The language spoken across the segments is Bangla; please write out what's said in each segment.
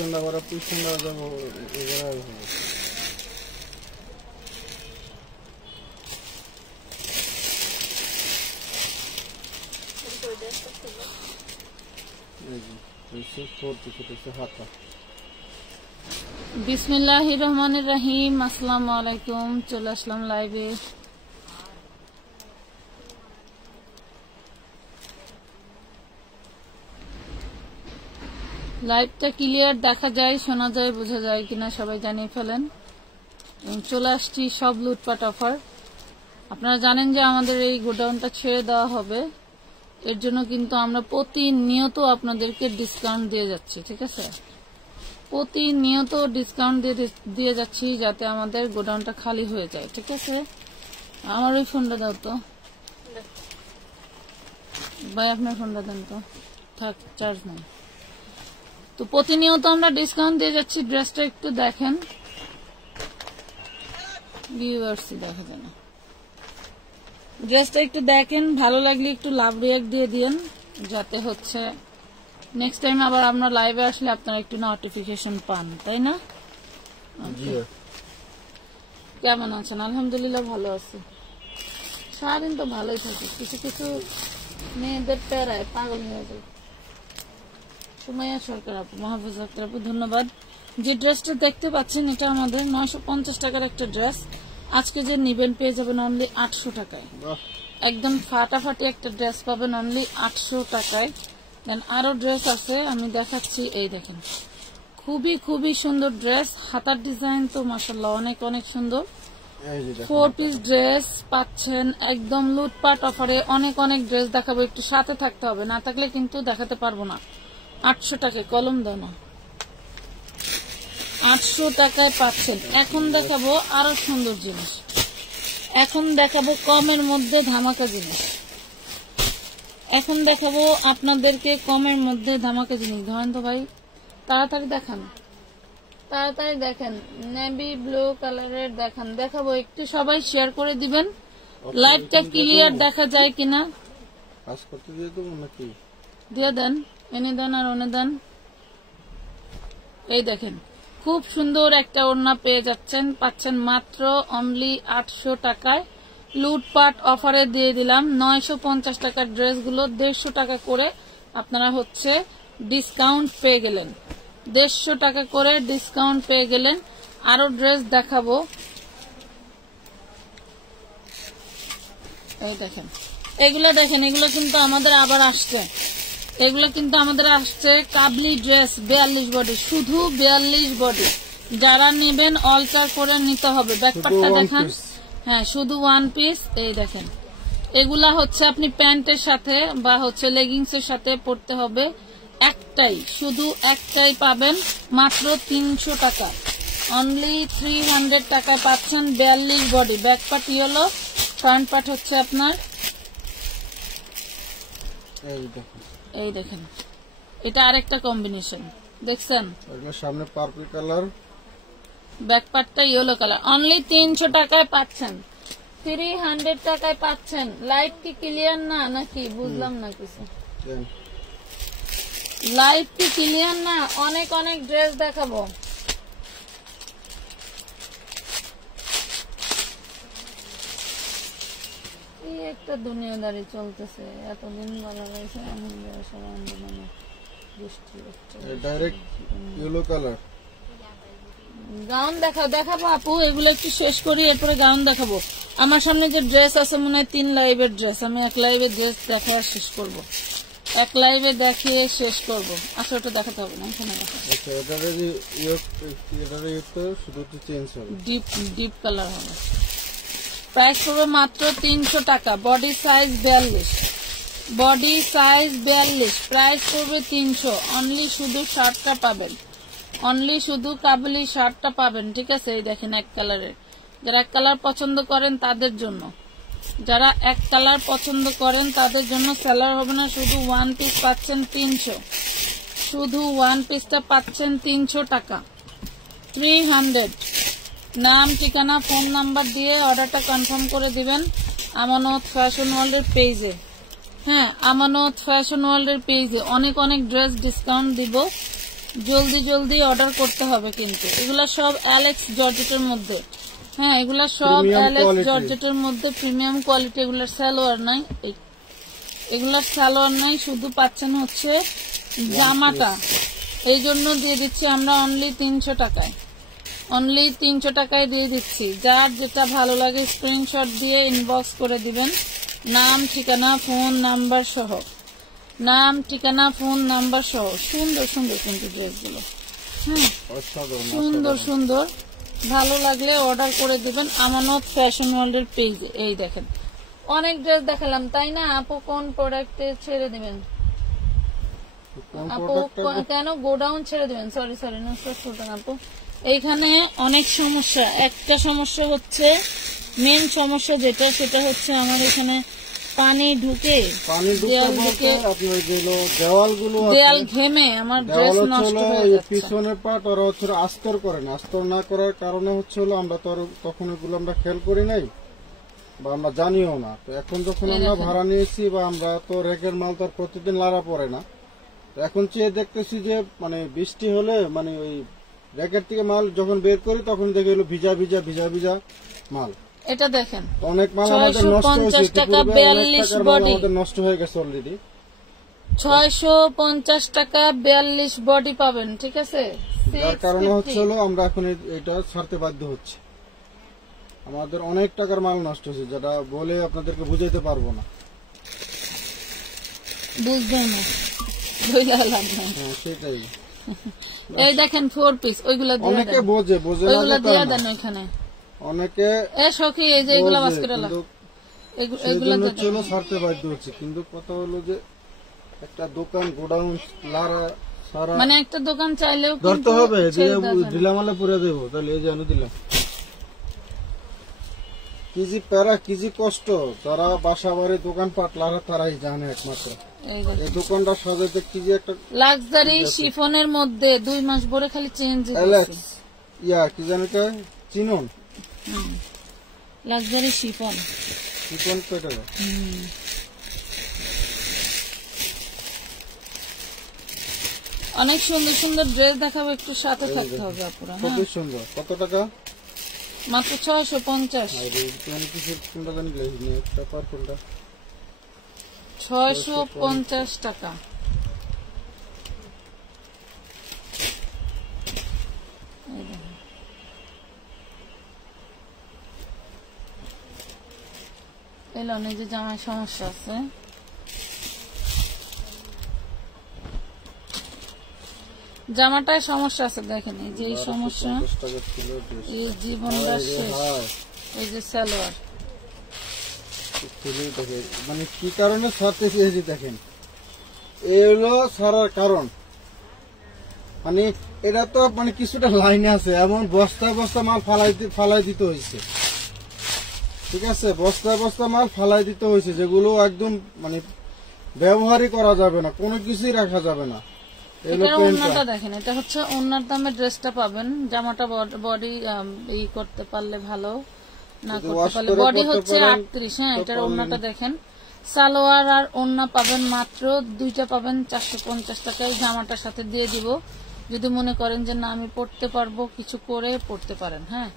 পিছনটা করা পিছনটা যাবো বিসমিল্লাহির রহমানির রহিম। আসসালামু আলাইকুম। চলে আসলাম লাইভে। লাইভটা ক্লিয়ার দেখা যায়, শোনা যায়, বোঝা যায় কিনা সবাই জানিয়ে ফেলেন। চলে আসছি সব লুটপাট অফার। আপনারা জানেন যে আমাদের এই গোডাউনটা ছেড়ে দেওয়া হবে, এর জন্য কিন্তু আমরা প্রতিনিয়ত আপনাদেরকে ডিসকাউন্ট দিয়ে যাচ্ছি। ঠিক আছে, প্রতিনিয়ত ডিসকাউন্ট দিয়ে যাচ্ছি যাতে আমাদের গোডাউনটা খালি হয়ে যায়। ঠিক আছে, আমার ওই ফোনটা দাও তো ভাই, আপনার ফোনটা দেন তো, থাক চার্জ নেই। তো প্রতিনিয়ত আমরা ডিসকাউন্ট দিয়ে যাচ্ছি। ড্রেসটা একটু দেখেন, ভিউয়ার্সই দেখা যায় না। ড্রেসটা একটু দেখেন, ভালো লাগলে একটু লাভ রিয়াক্ট দিয়ে দিন, যাতে হচ্ছে নেক্সট টাইম আবার আমরা লাইভে আসলে আপনারা একটু নোটিফিকেশন পান, তাই না? কেমন আছেন? আলহামদুলিল্লাহ ভালো আছি। সারাদিন তো ভালোই থাকি, কিছু কিছু মেয়েদের প্যারায় পাগল হয়ে যায়। সুমাইয়া সরকার আপু, মাহফুজ আক্তার আপু ধন্যবাদ। যে ড্রেসটা দেখতে পাচ্ছেন এটা আমাদের 950 টাকার একটা ড্রেস। আজকে যে নিবেন পেয়ে যাবেন অনলি 800 টাকায়। একদম ফাটাফাটি একটা ড্রেস পাবেন অনলি 800 টাকায়। দেন আরো ড্রেস আছে, আমি দেখাচ্ছি। এই দেখেন, খুবই খুবই সুন্দর ড্রেস। হাতার ডিজাইন তো মাশাআল্লাহ অনেক অনেক সুন্দর। 4 পিস ড্রেস পাচ্ছেন একদম লুটপাট অফারে। অনেক অনেক ড্রেস দেখাবো, একটু সাথে থাকতে হবে, না থাকলে কিন্তু দেখাতে পারবো না। 800 টাকায় কলম দাও না, 800 টাকায় পাচ্ছেন। এখন দেখাবো আরো সুন্দর জিনিস, এখন দেখাবো কমের মধ্যে ধামাকা জিনিস। এখন দেখাবো আপনাদেরকে কমের মধ্যে ধামাকা জিনিস। ধরেন তো ভাই, তাড়াতাড়ি দেখান, তাড়াতাড়ি দেখেন। নেভি ব্লু কালারের দেখান, দেখাবো একটু সবাই শেয়ার করে দিবেন। লাইভটা ক্লিয়ার দেখা যায় কিনা দিয়ে দেন, এনে দেন আর ওনে দেন। এই দেখেন, খুব সুন্দর একটা ওড়না পেয়ে যাচ্ছেন, পাচ্ছেন মাত্র অনলি 800 টাকায়। লুটপাট অফারে দিয়ে দিলাম। 950 টাকার ড্রেসগুলো 150 টাকা করে আপনারা হচ্ছে ডিসকাউন্ট পেয়ে গেলেন। 150 টাকা করে ডিসকাউন্ট পেয়ে গেলেন। আরো ড্রেস দেখাবো। এই দেখেন, এগুলো দেখেন, এগুলো কিন্তু আমাদের আবার আসছে। এগুলো কিন্তু আমাদের আসছে কাবলি ড্রেস, 42 বডি, শুধু 42 বডি। যারা নেবেন অল্টার করে নিতে হবে। ব্যাকপার্টটা দেখান। হ্যাঁ, শুধু 1 পিস। এই দেখেন, এগুলা হচ্ছে আপনি প্যান্টের সাথে বা হচ্ছে লেগিংস এর সাথে পরতে হবে। একটাই, শুধু একটাই পাবেন মাত্র 300 টাকা। অনলি 300 টাকায় পাচ্ছেন 42 body. Back part yellow, front part হচ্ছে আপনার এই দেখেন, এটা আরেকটা কম্বিনেশন দেখছেন। সামনে পার্পল কালার, ব্যাক পার্টটা ইয়েলো কালার। অনলি 300 টাকায় পাচ্ছেন, 300 টাকায় পাচ্ছেন। লাইভ কি ক্লিয়ার না নাকি? বুঝলাম না কিছু। লাইভ কি ক্লিয়ার না? অনেক অনেক ড্রেস দেখাবো। একটা দুনিয়াদারি চলতেছে, এতদিন বলা হয়েছে গাউন দেখাবো আপু। এগুলো একটু শেষ করি, এরপরে গাউন দেখাবো। আমার সামনে যে ড্রেস আছে মনে হয় 3 লাইভের ড্রেস। আমি 1 লাইভে ড্রেস দেখা শেষ করব, 1 লাইভে দেখিয়ে শেষ করব। আসলে ওটা দেখাতে হবে না, এখানে ডিপ কালার হবে। প্রাইস পড়বে মাত্র 300 টাকা। Body size 42, body size 42, price পড়বে 300। অনলি শুধু শার্টটা পাবেন, অনলি শুধু কাবুলি শার্টটা পাবেন। ঠিক আছে, এই দেখেন 1 কালারের। যারা 1 কালার পছন্দ করেন তাদের জন্য, যারা 1 কালার পছন্দ করেন তাদের জন্য সেলার হবে না। শুধু 1 পিস পাচ্ছেন 300, শুধু 1 পিসটা পাচ্ছেন 300 টাকা। 300। নাম, ঠিকানা, ফোন নাম্বার দিয়ে অর্ডারটা কনফার্ম করে দিবেন আমানত ফ্যাশন ওয়ার্ল্ডের পেজে। হ্যাঁ, আমানত ফ্যাশন ওয়ার্ল্ডের পেজে অনেক অনেক ড্রেস ডিসকাউন্ট দিব। জলদি জলদি অর্ডার করতে হবে কিন্তু। এগুলা সব অ্যালেক্স জর্জেটের মধ্যে। হ্যাঁ, এগুলা সব Premium অ্যালেক্স quality। জর্জেটের মধ্যে প্রিমিয়াম কোয়ালিটি। এগুলার সালোয়ার নাই, এগুলার সালোয়ার নাই, শুধু পাচ্ছেন হচ্ছে জামাটা। এই জন্য দিয়ে দিচ্ছি আমরা অনলি 300 টাকায়। অনলি 300 টাকায় দিয়ে দিচ্ছি। যার যেটা ভালো লাগে স্ক্রিনশট দিয়ে ইনবক্স করে দিবেন, নাম ঠিকানা ফোন নাম্বার সহ। নাম ঠিকানা ফোন নাম্বার সহ। সুন্দর সুন্দর কিন্তু ড্রেসগুলো। হ্যাঁ, অসাধারণ সুন্দর সুন্দর। ভালো লাগলে অর্ডর করে দিবেন আমানত ফ্যাশন ওয়ার্ল্ডের পেজে। এই দেখেন, অনেক ড্রেস দেখালাম তাই না আপু? কোন প্রোডাক্টে ছেড়ে দিবেন আপু? কেন গোডাউন ছেড়ে দিবেন? সরি সরি, নষ্ট করবেন আপু। এইখানে অনেক সমস্যা। একটা সমস্যা হচ্ছে, মেন সমস্যা যেটা, সেটা হচ্ছে আমার এখানে পানি ঢুকে, দেয়াল ঢুকে, দেওয়াল ঘেমে আমার ড্রেস নষ্ট হয়ে যাচ্ছে। পিছনের পার্ট ওরা হচ্ছে আস্তর করে না। আস্তর না করার কারণে হচ্ছে হলো আমরা তো তখন এগুলো আমরা খেয়াল করি নাই বা আমরা জানিও না। তো এখন যখন আমরা ভাড়া নিয়েছি বা আমরা তো রেকের মাল তো আর প্রতিদিন লাড়া পড়ে না, তো এখন চেয়ে দেখতেছি যে মানে বৃষ্টি হলে মানে ওই রেকের থেকে মাল যখন বের করি তখন দেখে এলো ভিজা ভিজা ভিজা ভিজা মাল। এটা দেখেন, অনেক মাল আমাদের নষ্ট হয়েছে, 650 টাকা 42 বডি, আমাদের নষ্ট হয়ে গেছে অলরেডি। 650 টাকা 42 বডি পাবেন, ঠিক আছে? যার কারণে হচ্ছে হলো আমরা এখন এটা ছাড়তে বাধ্য হচ্ছে। আমাদের অনেক টাকার মাল নষ্ট হয়েছে, যেটা বলে আপনাদেরকে বুঝাইতে পারবো না। বুঝবেন না, বুঝলে লাভ নাই। হ্যাঁ, সেটাই। এই দেখেন 4 পিস, ওইগুলা দিয়ে অনেকে দেন, বোঝে ওইগুলা না, দিয়ে দেন ওইখানে। অনেকে এ সখী, এই যে এগুলা বাস্কেট আলা, এগুলা সেজন্য তো চলো ছাড়তে বাধ্য হচ্ছে। কিন্তু কথা হলো যে একটা দোকান গোডাউন লারা সারা মানে একটা দোকান চাইলেও ধরতে হবে, ছেড়ে দেওয়া যায় না। দিলামালে পুরে দেবো, তাহলে এই জানো দিলাম কি যে প্যারা, কি যে কষ্ট। যারা বাসা বাড়ি দোকান পাটলারা তারাই জানে একমাত্র। এই দেখেন, এই দোকানটা সাজাতে কি যে একটা লাক্সারি শিফনের মধ্যে 2 মাস পরে খালি চেঞ্জ অ্যালেক্স কি জানি কে চিনুন, লাক্সারি শিফন। চিকন পেটে অনেক সুন্দর সুন্দর ড্রেস দেখাবো, একটু সাথে থাকতে হবে আপনারা। খুব সুন্দর। কত টাকা? মাত্র 650। 650 টাকা। এলো নিজে জামায় সমস্যা আছে, জামাটায় সমস্যা আছে। দেখেন এই যে এই সমস্যা, এই জীবনটা শেষ। এই যে সালোয়ার, মানে কি কারণে ছাড়তে চেয়েছি দেখেন, এই হলো ছাড়ার কারণ। মানে এটা তো মানে কিছুটা লাইনে আছে, এমন বস্তায় বস্তা মাল ফালাই দিতে হয়েছে। ঠিক আছে, বস্তায় বস্তা মাল ফালাই দিতে হয়েছে, যেগুলো একদম মানে ব্যবহারই করা যাবে না, কোনো কিছুই রাখা যাবে না। ওন্নাটা দেখেন, এটা হচ্ছে ওন্নার দামে ড্রেসটা পাবেন। জামাটা বডি ই করতে পারলে ভালো, না করতে পারলে বডি হচ্ছে 38। হ্যাঁ, এটার ওন্নাটা দেখেন। সালোয়ার আর ওন্না পাবেন মাত্র 2টা পাবেন 450 টাকায়। জামাটার সাথে দিয়ে দিব, যদি মনে করেন যে না আমি পড়তে পারবো, কিছু করে পড়তে পারেন। হ্যাঁ,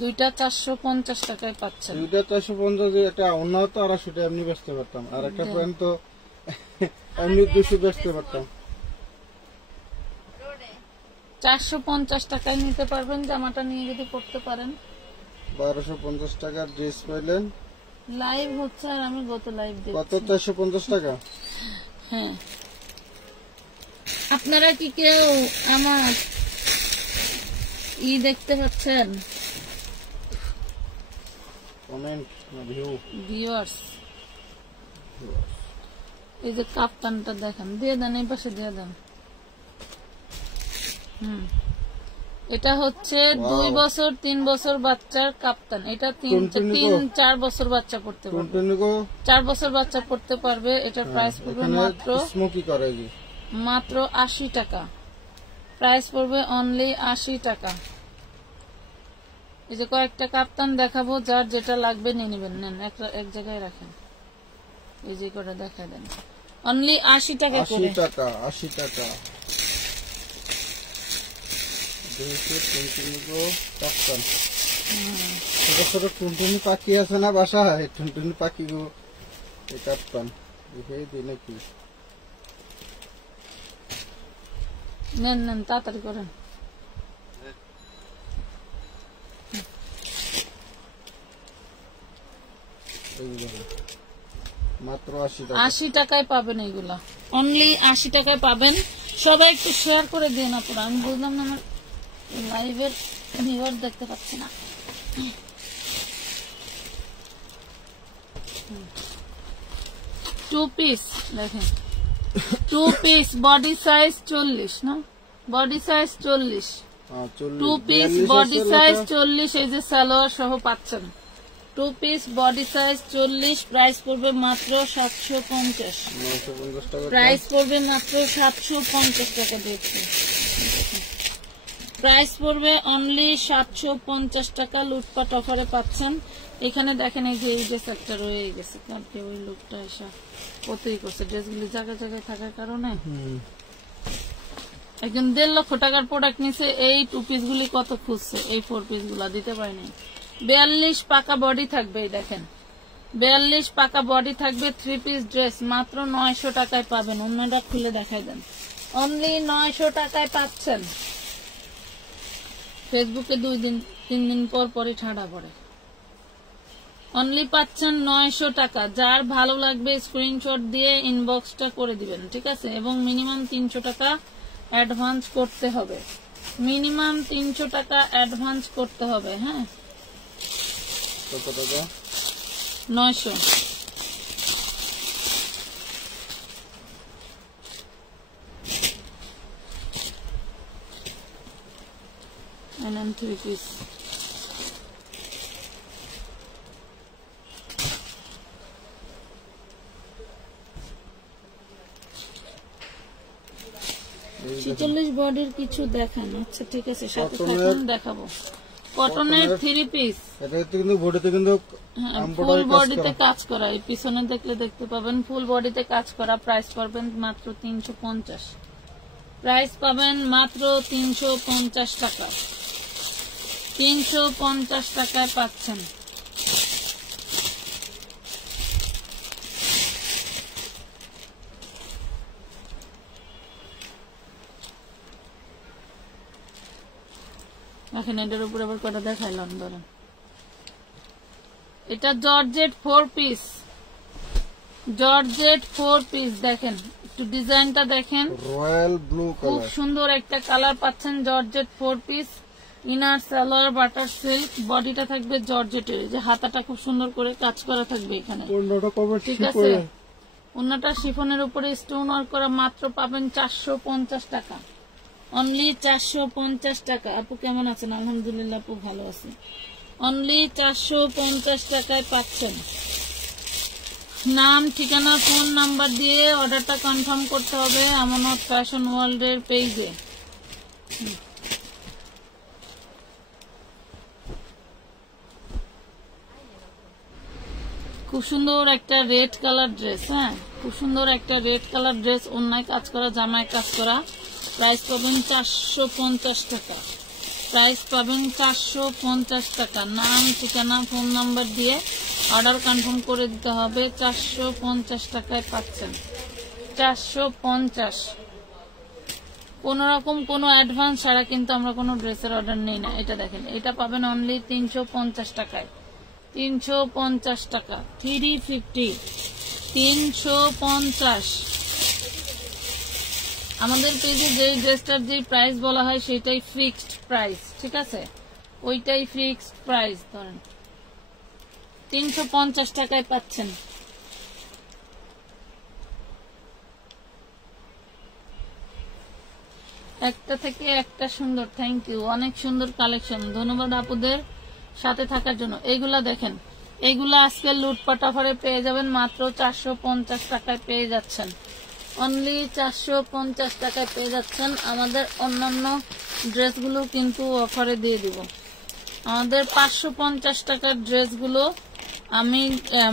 2টা 450 টাকায় পাচ্ছেন। 2টা 450, একটা ওন্না তো 250 টাকা এমনি বেচতে পারতাম, আর একটা প্যান্ট তো এমনি 200 বেচতে পারতাম। 450 টাকায় নিতে পারবেন, জামাটা নিয়ে যদি পড়তে পারেন। 1250 টাকার ড্রেস পাইলেন। লাইভ হচ্ছে আর আমি গত লাইভ দেখছি। কত? 450 টাকা। হ্যাঁ, আপনারা কি কেউ আমার দেখতে পাচ্ছেন? কমেন্ট না ভিউ? ভিউয়ার্স, এই যে কাপ্তানটা দেখেন, দিয়ে দেন, এই পাশে দিয়ে দেন। এটা হচ্ছে 2 বছর 3 বছর বাচ্চার কাপ্তান। এটা 3-4 বছর বাচ্চা পড়তে পারবে, 4 বছর বাচ্চা পড়তে পারবে। এটার প্রাইস পড়বে মাত্র 80 টাকা। প্রাইস পড়বে অনলি 80 টাকা। এই যে কয়েকটা কাপ্তান দেখাবো, যার যেটা লাগবে নিয়ে নেবেন। নেন, এক জায়গায় রাখেন। এই যে করে দেখা দেন, অনলি 80 টাকা করে। 80 টাকা, 80 টাকা। কাপ্তান ছোট ছোট টুনটুনি পাখি আছে না বাসায়, টুনটুনি পাখি গো কাপ্তান এই দিই নাকি। নেন নেন তাড়াতাড়ি করেন। মাত্র 80 টাকা। 80 টাকায় পাবেন এইগুলা, অনলি 80 টাকায় পাবেন। সবাই একটু শেয়ার করে দিন আপনারা। আমি বুঝলাম না, আমার লাইভের ভিউয়ার দেখতে পাচ্ছি না। 2 পিস দেখেন, 2 পিস বডি সাইজ 40 না, body size 40, 2 piece body size 40। এই যে সালোয়ার সহ পাচ্ছেন। 2 পিস বডি সাইজ 40, প্রাইস পড়বে মাত্র 750। প্রাইস পড়বে মাত্র 750 টাকা দিচ্ছি। প্রাইস পড়বে অনলি 750 টাকা। লুটপাট অফারে পাচ্ছেন। এখানে দেখেন এই যে এই ড্রেস একটা রয়ে গেছে, কালকে ওই লোকটা এসে কতই করছে। ড্রেসগুলি জায়গায় জায়গায় থাকার কারণে একজন 1.5 লক্ষ টাকার প্রোডাক্ট নিছে, এই 2 পিস গুলি কত খুঁজছে, এই 4 পিস গুলা দিতে পারেনি। 42 পাকা বডি থাকবে, দেখেন 42 পাকা বডি থাকবে। 3 পিস ড্রেস মাত্র 900 টাকায় পাবেন। অন্যটা খুলে দেখাই দেন, অনলি 900 টাকায় পাচ্ছেন। ফেসবুকে 2-3 দিন পর পরই ঠাড়া পড়ে। অনলি পাচ্ছেন 900 টাকা। যার ভালো লাগবে স্ক্রিনশট দিয়ে ইনবক্সটা করে দিবেন, ঠিক আছে। এবং মিনিমাম 300 টাকা অ্যাডভান্স করতে হবে, মিনিমাম 300 টাকা অ্যাডভান্স করতে হবে। হ্যাঁ, কত টাকা? 900। and 3 piece। ছিচল্লিশ বডির কিছু দেখান। আচ্ছা ঠিক আছে, সাথে থাকুন, দেখাবো। কটনের 3 পিস, এটা কিন্তু বডিতে কিন্তু ফুল বডিতে কাজ করা। এই পিছনে দেখলে দেখতে পাবেন ফুল বডিতে কাজ করা। প্রাইস পাবেন মাত্র 350। প্রাইস পাবেন মাত্র 350 টাকা। 350 টাকায় পাচ্ছেন। এখন এটার উপর আবার কটা দেখাইলাম, ধরেন এটা জর্জেট 4 পিস, জর্জেট 4 পিস। দেখেন একটু ডিজাইনটা দেখেন, রয়্যাল ব্লু খুব কালার, সুন্দর একটা কালার পাচ্ছেন। Georgette 4 piece, inner salwar butter silk, বডিটা থাকবে জর্জেটের। যে হাতাটা খুব সুন্দর করে কাজ করা থাকবে এখানে, ঠিক আছে। ওন্নাটা শিফনের উপরে স্টোন ওয়ার্ক করা। মাত্র পাবেন 450 টাকা, অনলি 450 টাকা। আপু কেমন আছেন? আলহামদুলিল্লাহ আপু ভালো আছে। অনলি 450 টাকায় পাচ্ছেন। নাম, ঠিকানা, ফোন নাম্বার দিয়ে অর্ডারটা কনফার্ম করতে হবে আমানত ফ্যাশন ওয়ার্ল্ড এর পেজে। খুব সুন্দর একটা রেড কালার ড্রেস। হ্যাঁ, খুব সুন্দর একটা রেড কালার ড্রেস, অন্যায় কাজ করা, জামায় কাজ করা। প্রাইস পাবেন 450 টাকা। প্রাইস পাবেন 450 টাকা। নাম, ঠিকানা, ফোন নাম্বার দিয়ে অর্ডার কনফার্ম করে দিতে হবে। 450 টাকায় পাচ্ছেন। 450। কোন রকম কোনো অ্যাডভান্স ছাড়া কিন্তু আমরা কোনো ড্রেসের অর্ডার নেই না। এটা দেখেন, এটা পাবেন অনলি 350 টাকায়। 350 টাকা। 350, 350। আমাদের পেজে যে ড্রেসটার যে প্রাইস বলা হয় সেটাই ফিক্সড প্রাইস, ঠিক আছে। ওইটাই ফিক্সড প্রাইস। ধরেন 350 টাকায় পাচ্ছেন। একটা থেকে একটা সুন্দর। থ্যাংক ইউ, অনেক সুন্দর কালেকশন। ধন্যবাদ আপুদের সাথে থাকার জন্য। এগুলা দেখেন, এগুলা আজকে লুটপাট অফারে পেয়ে যাবেন মাত্র 450 টাকায় পেয়ে যাচ্ছেন। অনলি 450 টাকায় পেয়ে যাচ্ছেন। আমাদের অন্যান্য ড্রেসগুলো কিন্তু অফারে দিয়ে দিব। আমাদের 550 টাকার ড্রেসগুলো আমি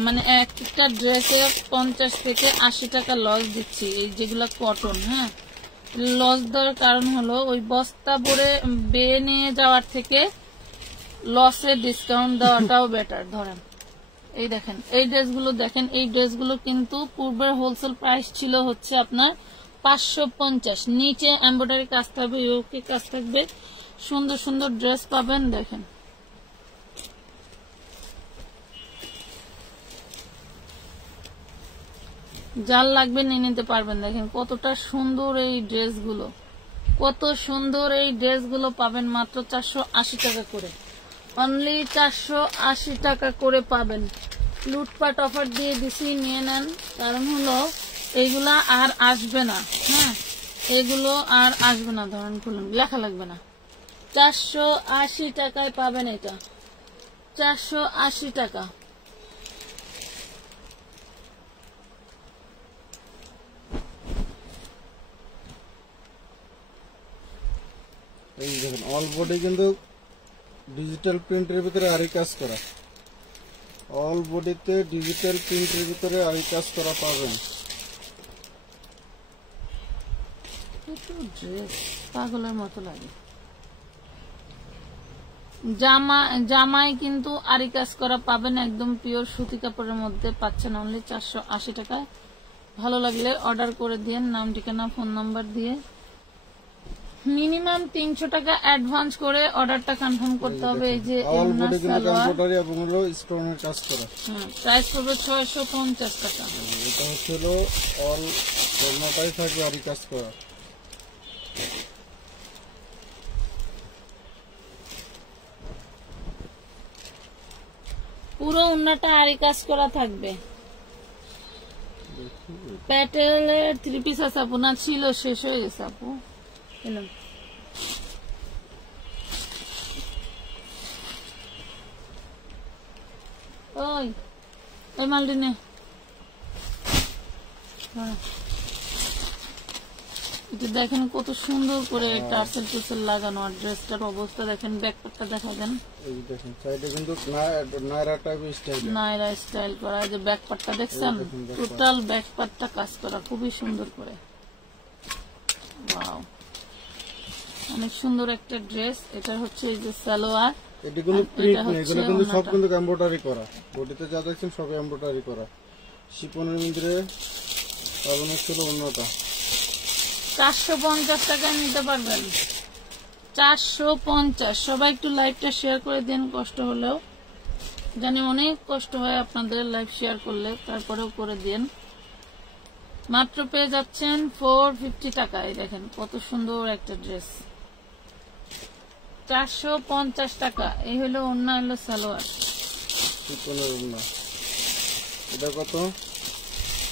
মানে একটা ড্রেসে 50 থেকে 80 টাকা লস দিচ্ছি। এই যেগুলো কটন, হ্যাঁ লস দেওয়ার কারণ হলো ওই বস্তা ভরে বেয়ে নিয়ে যাওয়ার থেকে লসে ডিসকাউন্ট দেওয়াটাও বেটার। ধরেন এই দেখেন এই ড্রেসগুলো দেখেন, এই ড্রেসগুলো কিন্তু পূর্বের হোলসেল প্রাইস ছিল হচ্ছে আপনার 550। নিচে এমব্রয়ডারি কাজ থাকবে, ইউকে কাজ থাকবে, সুন্দর সুন্দর ড্রেস পাবেন। দেখেন যার লাগবে নিয়ে নিতে পারবেন। দেখেন কতটা সুন্দর এই ড্রেসগুলো, কত সুন্দর এই ড্রেসগুলো পাবেন মাত্র 480 টাকা করে, অনলি 480 টাকা করে পাবেন। লুটপাট অফার দিয়ে দিছি, নিয়ে নেন। কারণ হলো এইগুলা আর আসবে না, হ্যাঁ এগুলো আর আসবে না। ধরেন খুলুন, লেখা লাগবে না, 480 টাকায় পাবেন এটা, 480 টাকা। এই দেখেন অল বডি কিন্তু ডিজিটাল প্রিন্টের ভিতরে আরি কাজ করা, অল বডিতে ডিজিটাল প্রিন্টের ভিতরে আরি কাজ করা পাবেন। ড্রেস পাগলের মতো লাগে। জামায় কিন্তু আরি কাজ করা পাবেন, একদম পিওর সুতি কাপড়ের মধ্যে পাচ্ছেন অনলি 480 টাকায়। ভালো লাগলে অর্ডার করে দিন, নাম ঠিকানা ফোন নাম্বার দিয়ে। মিনিমাম 300 টাকা অ্যাডভান্স করে অর্ডারটা কনফার্ম করতে হবে। এই যে অল বডি কিন্তু এমব্রয়ডারি এবং হলো স্টোনের কাজ করা, প্রাইস পড়বে 650 টাকা। এটা হচ্ছে হলো অল ওড়নাটাই থাকবে আরি কাজ করা। পুরো ওড়নাটা আরি কাজ করা থাকবে। প্যাটেলের 3 পিস আছে আপু, না ছিল শেষ হয়ে গেছে আপু। এলাম ওই এই মালটি নে। এটা দেখেন কত সুন্দর করে টার্সেল টুসেল লাগানো, আর ড্রেসটার অবস্থা দেখেন, ব্যাকপার্টটা দেখা দেন। এই দেখেন সাইডে কিন্তু Naira type style, Naira style করা। এই যে ব্যাকপার্টটা দেখছেন, টোটাল ব্যাকপার্টটা কাজ করা খুবই সুন্দর করে। ওয়াও, অনেক সুন্দর একটা ড্রেস। এটা হচ্ছে এই যে সালোয়ার, এটা কিন্তু প্রিন্ট নেই, এগুলো কিন্তু সব কিন্তু এমব্রয়ডারি করা, বডিতে যা দেখছেন সব এমব্রয়ডারি করা। শিপনের ভিতরে পাবেন হচ্ছে অন্যটা 450 টাকায় নিতে পারবেন, 450। সবাই একটু লাইভটা শেয়ার করে দিন, কষ্ট হলেও জানি অনেক কষ্ট হয় আপনাদের লাইভ শেয়ার করলে, তারপরেও করে দিন। মাত্র পেয়ে যাচ্ছেন 450 টাকায়। দেখেন কত সুন্দর একটা ড্রেস, 450 টাকা। এই হলো ওড়না, হলো সালোয়ার, শিপনের ওড়না। এটা কত?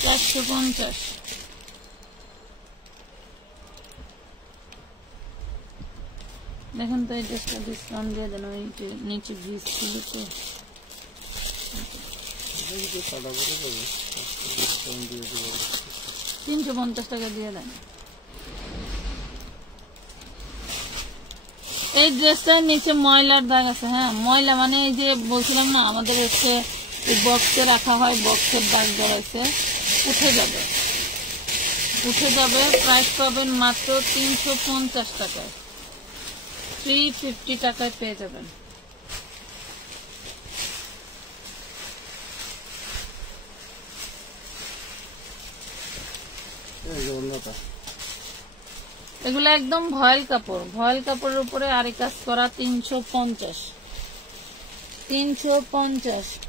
450। দেখেন তো এই ড্রেসটা ডিসকাউন্ট দিয়ে দেন, ওই যে নিচে ভিজ ছিল তো। 350 টাকা দিয়ে দেন। এই ড্রেসটার নিচে ময়লার দাগ আছে, হ্যাঁ ময়লা মানে এই যে বলছিলাম না আমাদের হচ্ছে বক্সে রাখা হয়, বক্সের দাগ জড়াইছে, উঠে যাবে, উঠে যাবে। প্রাইস পাবেন মাত্র 350 টাকায়, 350 টাকায় পেয়ে যাবেন। এগুলো একদম ভয়েল কাপড়, ভয়েল কাপড়ের উপরে আরি কাজ করা, 350।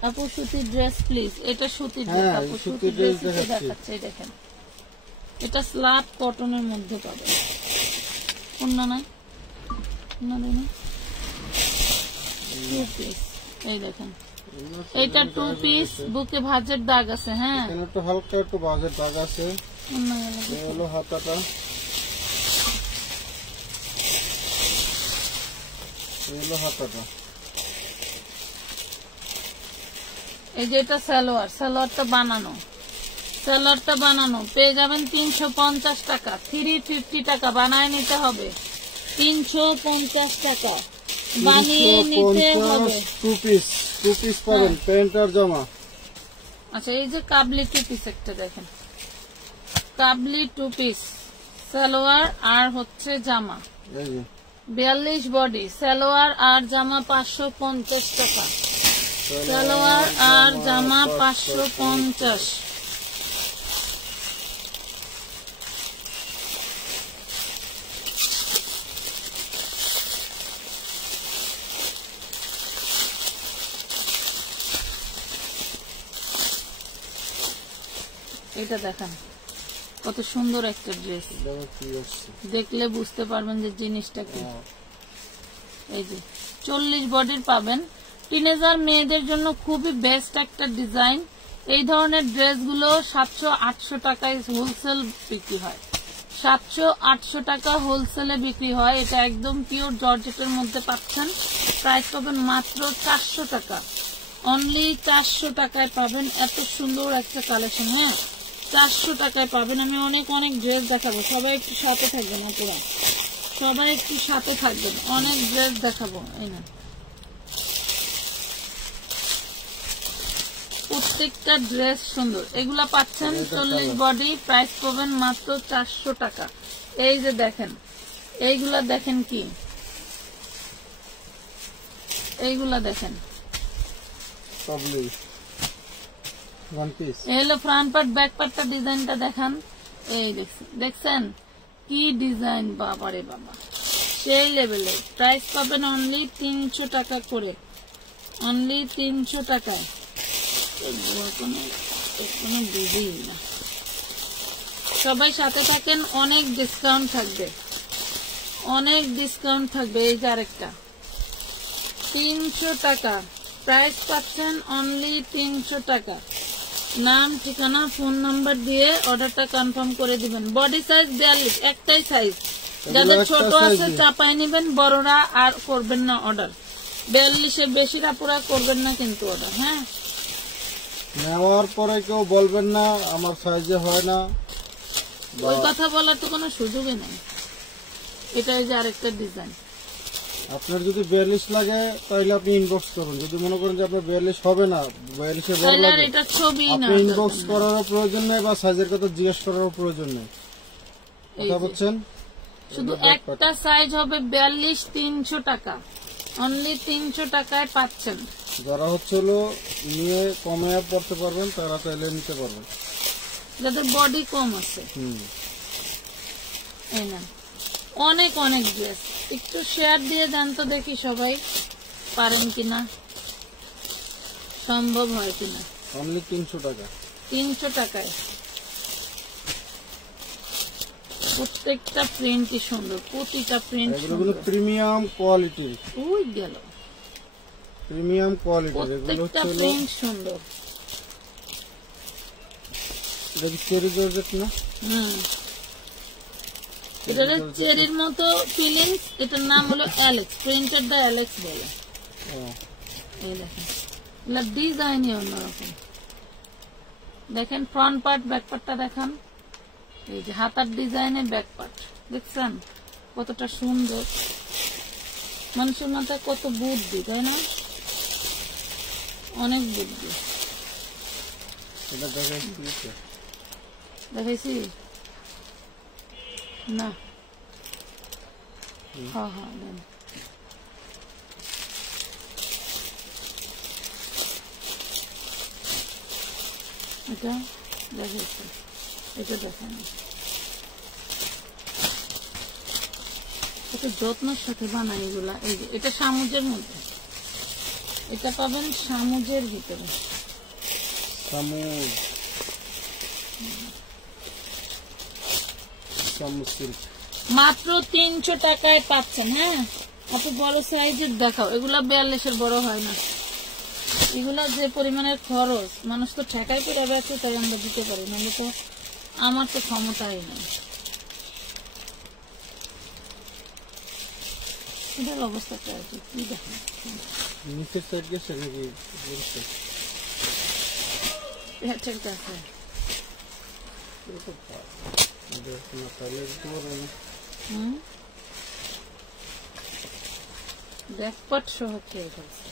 আপু সুতির ড্রেস প্লিজ। এটা সুতির ড্রেস আপু, সুতির ড্রেস দেখাচ্ছে। দেখেন এটা স্লাব কটনের মধ্যে পাবেন, অন্য না, এই দেখেন এটা 2 পিস, বুকে ভাঁজের দাগ আছে, হ্যাঁ একটু হালকা একটু ভাঁজের দাগ আছে। হলো হাতাটা, হলো হাতাটা। এই যে এটা সালোয়ার, সালোয়ারটা বানানো, সালোয়ারটা বানানো পেয়ে যাবেন 350 টাকা, 350 টাকা বানায় নিতে হবে, 350 টাকা বানিয়ে নিতে হবে। 2 পিস পাবেন, প্যান্ট আর জামা। আচ্ছা এই যে কাবলি 2 পিস একটা দেখেন, কাবলি 2 পিস সালোয়ার আর হচ্ছে জামা। এই যে 42 বডি, সালোয়ার আর জামা 550 টাকা। সালোয়ার আর জামা 550। এটা দেখেন কত সুন্দর একটা ড্রেস, দেখো কি আসছে। দেখলে বুঝতে পারবেন যে জিনিসটা কি। এই যে 40 বডির পাবেন। টিনেজার মেয়েদের জন্য খুবই বেস্ট একটা ডিজাইন। এই ধরনের ড্রেসগুলো 700-800 টাকায় হোলসেল বিক্রি হয়। 700-800 টাকা হোলসেলে বিক্রি হয়। এটা একদম পিওর জর্জেটের মধ্যে পাচ্ছেন। প্রাইস পাবেন মাত্র 400 টাকা। অনলি 400 টাকায় পাবেন এত সুন্দর একটা কালেকশন। হ্যাঁ, 400 টাকায় পাবেন। আমি অনেক অনেক ড্রেস দেখাবো, সবাই একটু সাথে থাকবেন। আপুরা সবাই একটু সাথে থাকবেন, অনেক ড্রেস দেখাবো। এই না, প্রত্যেকটা ড্রেস সুন্দর। এগুলা পাচ্ছেন 40 বডি, প্রাইস পাবেন মাত্র 400 টাকা। এই যে দেখেন, এইগুলা দেখেন কি, এইগুলা দেখেন ওয়ান পিস। এই হলো ফ্রন্ট পার্ট, ব্যাক পার্টটা ডিজাইনটা দেখান। এই দেখছেন কি ডিজাইন, বাবারে বাবা, সেই লেভেলে। প্রাইস পাবেন অনলি 300 টাকা করে, অনলি 300 টাকায়। কোনো বুঝিই না। সবাই সাথে থাকেন, অনেক ডিসকাউন্ট থাকবে, অনেক ডিসকাউন্ট থাকবে। এই যে আরেকটা 300 টাকা, প্রাইস পাচ্ছেন অনলি 300 টাকা। নাম, ঠিকানা, ফোন নাম্বার দিয়ে অর্ডারটা কনফার্ম করে দিবেন। বডি সাইজ 42, একটাই সাইজ। যাদের ছোট আছে চাপাই নেবেন, বড়রা আর করবেন না অর্ডার। 42-এর বেশিরা পুরা করবেন না কিন্তু অর্ডার। হ্যাঁ, নেওয়ার পরে কেউ বলবেন না আমার সাইজে হয় না, ওই কথা বলার তো কোনো সুযোগই নেই। এটাই যে আরেকটা ডিজাইন। আপনার যদি 42 লাগে তাহলে আপনি ইনবক্স করুন। যদি মনে করেন যে আপনার 42 হবে না, 42-এর বড় তাহলে আর লাগে, এটা ছবি না, আপনি ইনবক্স করারও প্রয়োজন নেই বা সাইজের কথা জিজ্ঞেস করারও প্রয়োজন নেই। কথা বলছেন, শুধু একটা সাইজ হবে 42, 300 টাকা, অনলি 300 টাকায় পাচ্ছেন। যারা হলো নিয়ে কমে পড়তে পারবেন তারা চাইলে নিতে পারবেন, যাদের বডি কম আছে। এই না, অনেক অনেক ড্রেস। একটু শেয়ার দিয়ে যান তো, দেখি সবাই পারেন কিনা, সম্ভব হয় কিনা। অনলি 300 টাকা, 300 টাকায়। প্রত্যেকটা প্রিন্টই সুন্দর, প্রতিটা প্রিন্ট এগুলো প্রিমিয়াম কোয়ালিটির, ওই গেল, প্রিমিয়াম কোয়ালিটির। এগুলো প্রত্যেকটা প্রিন্ট সুন্দর। এটা কি চেরি জর্জেট না? এটা চেরির মতো ফিলিংস। এটার নাম হলো অ্যালেক্স, প্রিন্টার দা অ্যালেক্স বলে। এই দেখেন, এগুলা ডিজাইনই অন্যরকম। দেখেন ফ্রন্ট পার্ট, ব্যাক পার্টটা দেখান। এই যে হাতার ডিজাইনের ব্যাক পার্ট দেখছেন কতটা সুন্দর। মানুষের মাথায় কত বুদ্ধি, তাই না? অনেক বুদ্ধি। দেখাইছি না? হ্যাঁ হ্যাঁ, দেন। এটা দেখাইছি, এটা দেখেন। এটা যত্নের সাথে বানাই এগুলা। এই যে এটা শামুজের মধ্যে, এটা পাবেন শামুজের ভিতরে। মাত্র 300 টাকায় পাচ্ছেন। হ্যাঁ, আপনি বড় সাইজের দেখাও। এগুলা 42-এর বড় হয় না। এগুলা যে পরিমাণের খরচ, মানুষ তো ঠেকাই করে বেঁচে, তাই আমরা দিতে পারি না। তো আমার তো ক্ষমতাই নেই। এটার অবস্থাটা আর কি দেখেন, নিচের সাইড গেছে নাকি? ঠিক আছে। ব্যাকপার্ট সহ খেয়ে ফেলছে।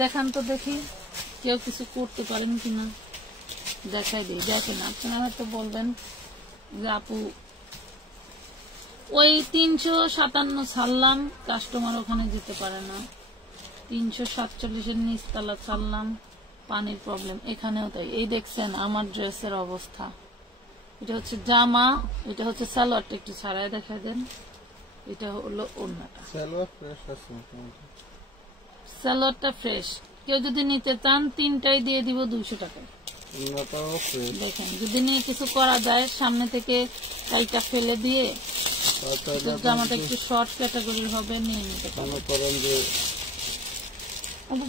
দেখান তো দেখি কেউ কিছু করতে পারেন কিনা, দেখাই দিই। দেখেন, আপনারা হয়তো বলবেন যে আপু ওই 357 ছাড়লাম, কাস্টমার ওখানে যেতে পারে না, 347-এর নিচতলা ছাড়লাম, পানির প্রবলেম, এখানেও তাই। এই দেখছেন আমার ড্রেসের অবস্থা। এটা হচ্ছে জামা, এটা হচ্ছে সালোয়ারটা একটু ছাড়াই দেখা দেন, এটা হলো ওড়নাটা। সালোয়ারটা ফ্রেশ, কেউ যদি নিতে চান 3টাই দিয়ে দিব 200 টাকায়। দেখেন, যদি নিয়ে কিছু করা যায়, সামনে থেকে টাইটা ফেলে দিয়ে জামাটা একটু শর্ট ক্যাটাগরির হবে, নিয়ে নিতে পারেন।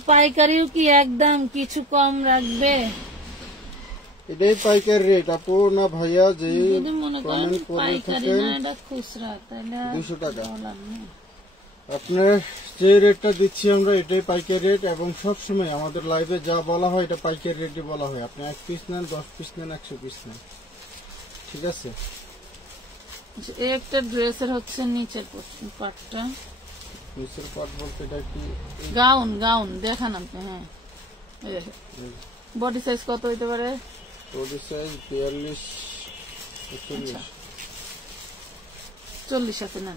পাইকারিও কি একদম কিছু কম রাখবে? এটাই পাইকারি রেট আপু না ভাইয়া? যে যদি মনে করেন পাইকারি না এটা খুচরা, তাহলে 200 টাকা। আপনার যে রেটটা দিচ্ছি আমরা এটাই পাইকারি রেট, এবং সবসময় আমাদের লাইভে যা বলা হয় এটা পাইকারি রেটই বলা হয়। আপনি 1 পিস নেন, 10 পিস নেন, 100 পিস নেন, ঠিক আছে? এই একটা ড্রেসের হচ্ছে নিচের পার্টটা, নিচের পার্ট বলতে এটা কি? গাউন, গাউন দেখান আপনি। হ্যাঁ, বডি সাইজ কত হইতে পারে? বডি সাইজ 42, 40 আছে না?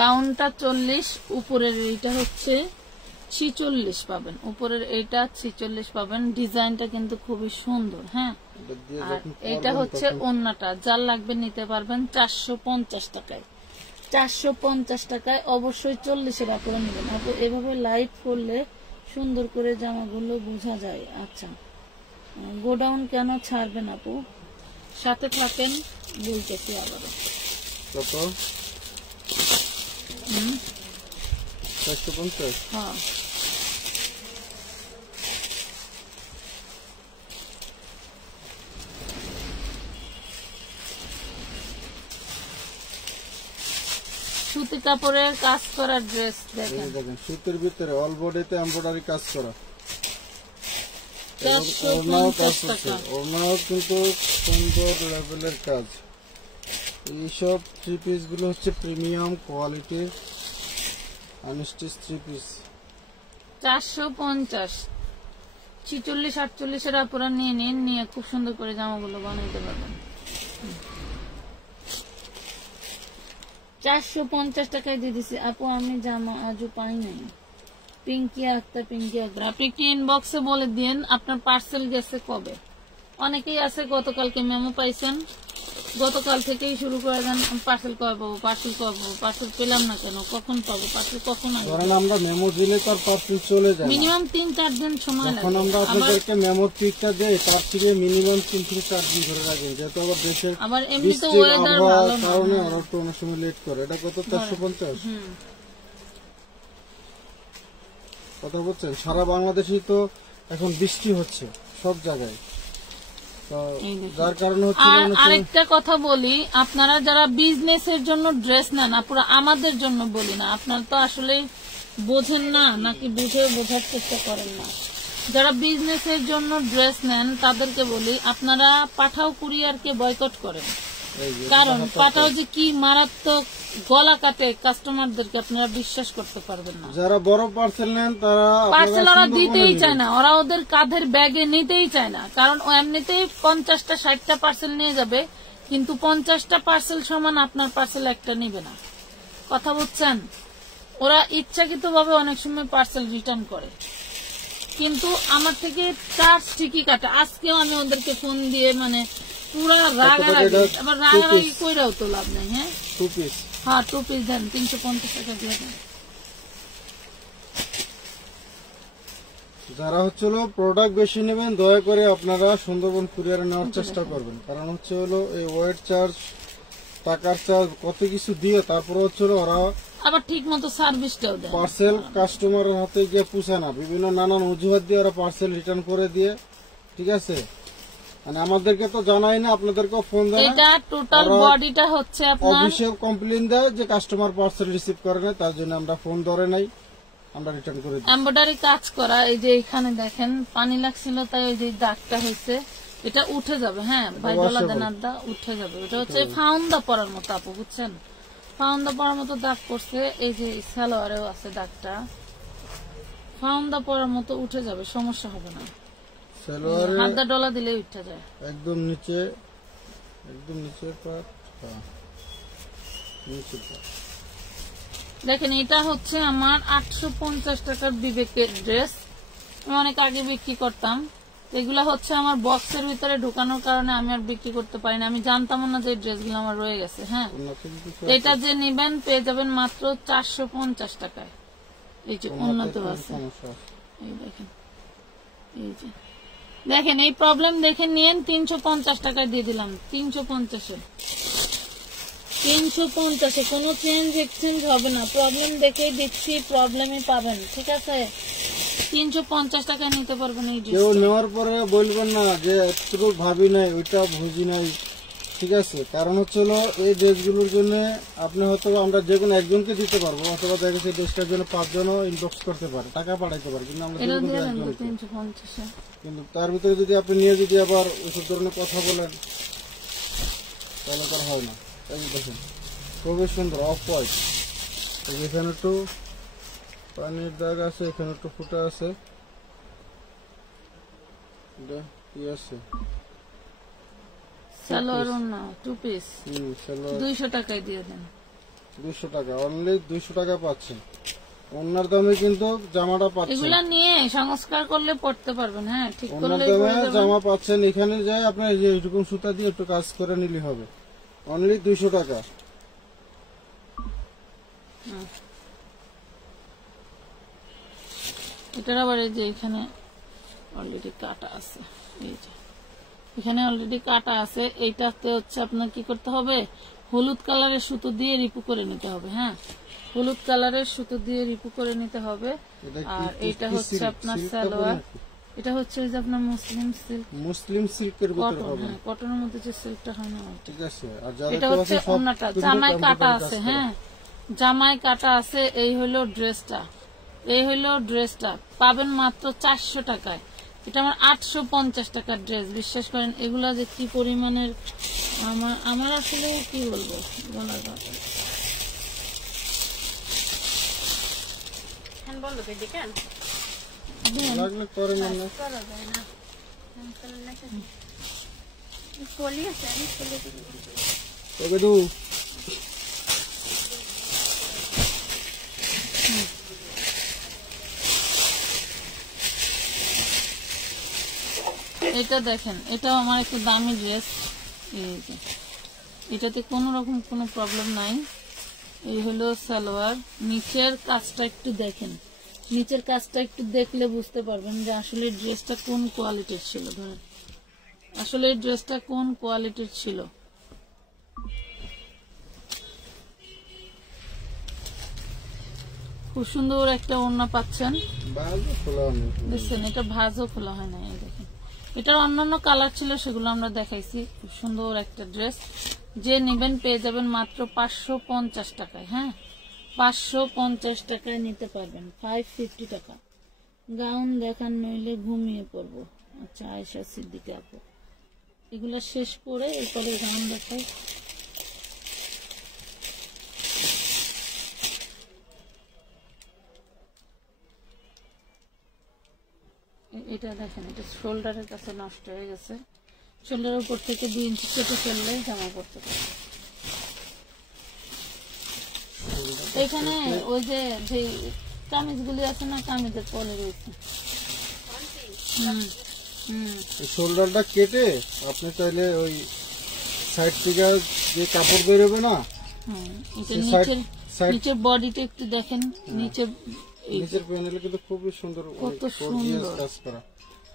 গাউনটা 40, উপরের এইটা হচ্ছে 46 পাবেন, উপরের এইটা 46 পাবেন। ডিজাইনটা কিন্তু খুবই সুন্দর। হ্যাঁ, আর এটা হচ্ছে ওড়নাটা, যার লাগবে নিতে পারবেন 450 টাকায়। 450 টাকায় অবশ্যই 40-এর আপুরা নেবেন। আপু এভাবে লাইভ করলে সুন্দর করে জামাগুলো বোঝা যায়। আচ্ছা, গোডাউন কেন ছাড়বেন আপু? সাথে থাকেন, বলতেছি আবারও। কত? 450? হ্যাঁ, সুতি কাপড়ের কাজ করা ড্রেস দেখেন, সুতির ভিতরে অল বডিতে এমব্রয়ডারি কাজ করা, 450 টাকা। ওনাও কিন্তু সুন্দর লেভেলের কাজ। এইসব থ্রি পিস গুলো হচ্ছে প্রিমিয়াম কোয়ালিটির আনস্টিচ থ্রি পিস। 450, 46-48-এর আপুরা নিয়ে নিন, নিয়ে খুব সুন্দর করে জামাগুলো বানাইতে পারবেন। 450 টাকায় দিয়ে দিছি আপু, আমি জামা আজও পাই নাই। পিঙ্কি আক্তার, পিঙ্কি আক্তার, আপনি কি ইনবক্সে বলে দিন আপনার পার্সেল গেছে কবে। অনেকেই আছে গতকালকে মেমো পাইছেন, গতকাল থেকেই শুরু করে দেন পার্সেল কবে পাবো, পার্সেল কবে পাবো, পার্সেল পেলাম না কেন, কখন পাবো, পার্সেল কখন আসবে। ধরেন আমরা মেমো দিলে তার পার্সেল চলে যায়, মিনিমাম 3-4 দিন সময় লাগে। এখন আমরা আপনাদেরকে মেমো পিকটা দেই, তার থেকে মিনিমাম 3 থেকে 4 দিন ধরে রাখেন, যেহেতু আবার দেশের আবার এমনিতে ওয়েদার ভালো না, কারণে ওরা একটু অনেক সময় লেট করে। এটা কত? 450 কথা বলছেন। সারা বাংলাদেশে তো এখন বৃষ্টি হচ্ছে সব জায়গায়, যার কারণে হচ্ছে। আরেকটা কথা বলি, আপনারা যারা বিজনেসের জন্য ড্রেস নেন, আপুরা আমাদের জন্য বলি না, আপনারা তো আসলে বোঝেন না, নাকি বুঝে বোঝার চেষ্টা করেন না। যারা বিজনেসের জন্য ড্রেস নেন তাদেরকে বলি, আপনারা পাঠাও কুরিয়ারকে বয়কট করেন। কারণ পাঠাও যে কি মারাত্মক গলা কাটে কাস্টমারদেরকে, আপনারা বিশ্বাস করতে পারবেন না। যারা বড় পার্সেল নেন তারা পার্সেল ওরা দিতেই চায় না, ওরা ওদের কাঁধের ব্যাগে নিতেই চায় না। কারণ ও এমনিতেই 50টা 60টা পার্সেল নিয়ে যাবে, কিন্তু 50টা পার্সেল সমান আপনার পার্সেল একটা নিবে না। কথা বুঝছেন? ওরা ইচ্ছাকৃতভাবে অনেক সময় পার্সেল রিটার্ন করে, কিন্তু আমার থেকে চার্জ ঠিকই কাটে। আজকেও আমি ওদেরকে ফোন দিয়ে মানে পুরা রাগারাগি, আবার রাগারাগি কইরাও তো লাভ নাই। হ্যাঁ, 2 পিস। হ্যাঁ, 2 পিস দেন, 350 টাকা দিয়ে দেন। যারা হচ্ছে প্রোডাক্ট বেশি নেবেন, দয়া করে আপনারা সুন্দরবন কুরিয়ারে নেওয়ার চেষ্টা করবেন। কারণ হচ্ছে এই ওয়েট চার্জ, টাকার চার্জ, কত কিছু দিয়ে তারপরে হচ্ছে ওরা আবার ঠিক মতো সার্ভিসটাও দেয়। পার্সেল কাস্টমারের হাতে গিয়ে পৌঁছায় না, বিভিন্ন নানান অজুহাত দিয়ে ওরা পার্সেল রিটার্ন করে দিয়ে, ঠিক আছে? মানে আমাদেরকে তো জানাই না, আপনাদেরকেও ফোন দেয় না। এটা টোটাল বডিটা হচ্ছে আপনার অফিসে কমপ্লেইন দেয় যে কাস্টমার পার্সেল রিসিভ করে না, তার জন্য আমরা ফোন ধরে নাই, আমরা রিটার্ন করে দিই। এমব্রয়ডারি কাজ করা, এই যে এখানে দেখেন পানি লাগছিল তাই ওই যে দাগটা হয়েছে, এটা উঠে যাবে। হ্যাঁ ভাই, ডলা দেন আদা উঠে যাবে। এটা হচ্ছে ফাউন্দা পরার মতো আপু, বুঝছেন? ফাউন্দা পরার মতো দাগ করছে। এই যে সালোয়ারেও আছে দাগটা, ফাউন্ডা পরার মতো উঠে যাবে, সমস্যা হবে না। সালোয়ারে হাত দা ডলা দিলে উঠে যায় একদম নিচে, একদম নিচের পাট, হ্যাঁ নিচের পাট। দেখেন এটা হচ্ছে আমার 850 টাকার বিবেকের ড্রেস। আমি অনেক আগে বিক্রি করতাম, এগুলা হচ্ছে আমার বক্সের ভিতরে ঢুকানোর কারণে আমি আর বিক্রি করতে পারি না। আমি জানতাম না যে ড্রেসগুলো আমার রয়ে গেছে। হ্যাঁ, এটা যে নিবেন পেয়ে যাবেন মাত্র 450 টাকায়। এই যে উন্নত আছে, এই দেখেন, এই যে দেখেন, এই প্রবলেম দেখে নিয়েন, 350 টাকায় দিয়ে দিলাম। 350-এ 350-এ কোনো চেঞ্জ এক্সচেঞ্জ হবে না। প্রবলেম দেখেই দিচ্ছি, প্রবলেমই পাবেন। ঠিক আছে, 350 টাকায় নিতে পারবেন এই ড্রেস। কেউ নেওয়ার পরে বলবেন না যে একটু ভাবি নাই, ওইটা বুঝি নাই। ঠিক আছে, কারণ হচ্ছে হলো এই ড্রেসগুলোর জন্য আপনি হয়তো আমরা যে কোনো একজনকে দিতে পারবো, অথবা দেখা যাচ্ছে ড্রেসটার জন্য 5 জনও ইনবক্স করতে পারে, টাকা পাঠাইতে পারে, কিন্তু আমরা এটা দিবো দিয়ে কিন্তু দেন তো একজনকে। 350-এ। কিন্তু তার ভিতরে যদি আপনি নিয়ে যদি আবার ওইসব ধরনের কথা বলেন তাহলে তার হয় না। এই দেখেন খুবই সুন্দর অফ হোয়াইট, এখানে একটু পানির দাগ আছে, এখানে একটু ফুটা আছে, এটা কি আছে সালোয়ার ওড়না 2 পিস সালোয়ার 200 টাকায় দিয়ে দেন। 200 টাকা, অনলি 200 টাকা পাচ্ছেন। অন্যার দামে কিন্তু জামাটা পাচ্ছেন, এগুলা নিয়ে সংস্কার করলে পড়তে পারবেন। হ্যাঁ, ঠিক অন্যার করলে দামে জামা পাচ্ছেন। এখানে যাই আপনার এই যে এরকম সুতা দিয়ে একটু কাজ করে নিলে হবে, অনলি 200 টাকা। এটার আবার এই যে এখানে অলরেডি কাটা আছে, এই যে এখানে অলরেডি কাটা আছে। এইটাতে হচ্ছে আপনার কি করতে হবে, হলুদ কালারের সুতো দিয়ে রিপু করে নিতে হবে। হ্যাঁ, হলুদ কালারের সুতো দিয়ে রিপু করে নিতে হবে। আর এটা হচ্ছে আপনার সালোয়ার, এটা হচ্ছে ওই যে আপনার মুসলিম সিল্কের ভিতরে কটন। হবে, হ্যাঁ, কটনের মধ্যে যে সিল্কটা হয় না, ঠিক আছে। আর যারা এটা হচ্ছে ওড়নাটা, জামায় কাটা আছে। হ্যাঁ, জামায় কাটা আছে। এই হলো ড্রেসটা, এই হলো ড্রেসটা পাবেন মাত্র 400 টাকায়। এটা আমার 850 টাকার ড্রেস। বিশ্বাস করেন এগুলা যে কি পরিমাণের, আমার আসলে কি বলবো, বলার কথা। লাগলে করে নেন না। তবে দু এটা দেখেন, এটাও আমার একটু দামি ড্রেস। এটাতে কোনো রকম কোনো প্রবলেম নাই। এই হলো সালোয়ার, নিচের কাজটা একটু দেখেন, নিচের কাজটা একটু দেখলে বুঝতে পারবেন যে আসলে ড্রেসটা কোন কোয়ালিটির ছিল। ধরেন আসলে ড্রেসটা কোন কোয়ালিটির ছিল। খুব সুন্দর একটা ওড়না পাচ্ছেন, দেখছেন, এটা ভাঁজও খোলা হয় না। এই দেখেন, এটার অন্যান্য কালার ছিল, সেগুলো আমরা দেখাইছি। খুব সুন্দর একটা ড্রেস, যে নেবেন পেয়ে যাবেন মাত্র 550 টাকায়। হ্যাঁ, 550 টাকায় নিতে পারবেন, 550 টাকা। গাউন দেখান নইলে ঘুমিয়ে পড়বো। আচ্ছা, আয়েশা সিদ্দিকা আপু, এগুলো শেষ করে এরপরে গাউন দেখাই। এটা দেখেন, এটা শোল্ডারের কাছে নষ্ট হয়ে গেছে। শোল্ডারের উপর থেকে 2 ইঞ্চি কেটে ফেললে জামা পড়তে পারে। এখানে ওই যে কামিজগুলি আছে না, কামিজের পরে রয়েছে। শোল্ডারটা কেটে আপনি চাইলে ওই সাইড থেকে যে কাপড় বেরোবে না, নিচের বডিটা একটু দেখেন, নিচের প্যানেলে কিন্তু খুবই সুন্দর, কত সুন্দর কাজ করা।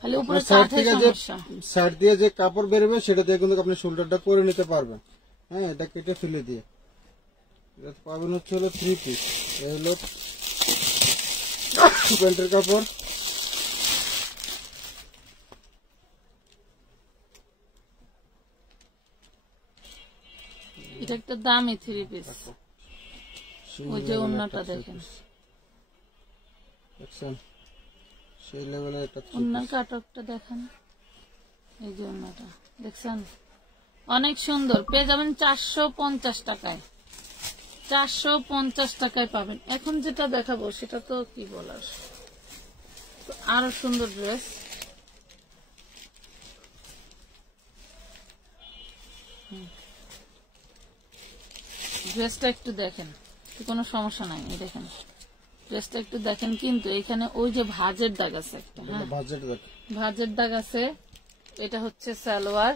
খালি উপরে কাঠের সমস্যা। সাইড দিয়ে যে কাপড় বেরোবে সেটা দিয়ে কিন্তু আপনি শোল্ডারটা করে নিতে পারবেন। হ্যাঁ, এটা কেটে ফেলে দিয়ে পাবেন হচ্ছে হলো 3 পিস। এই হলো প্যান্টের কাপড়। এটা একটা দামি 3 পিস। ওই যে ওড়নাটা দেখেন, সেই লেভেলের একটা ওড়নার কাটকটা দেখেন। এই যে ওড়নাটা দেখছেন, অনেক সুন্দর। পেয়ে যাবেন 450 টাকায়। 450 টাকায় পাবেন। এখন যেটা দেখাবো সেটা তো কি বলার, আরো সুন্দর ড্রেস। ড্রেসটা একটু দেখেন, কোনো সমস্যা নাই, এই দেখেন ড্রেসটা একটু দেখেন। কিন্তু এখানে ওই যে ভাঁজের দাগ আছে একটা, হ্যাঁ ভাঁজের দাগ আছে। এটা হচ্ছে সালোয়ার,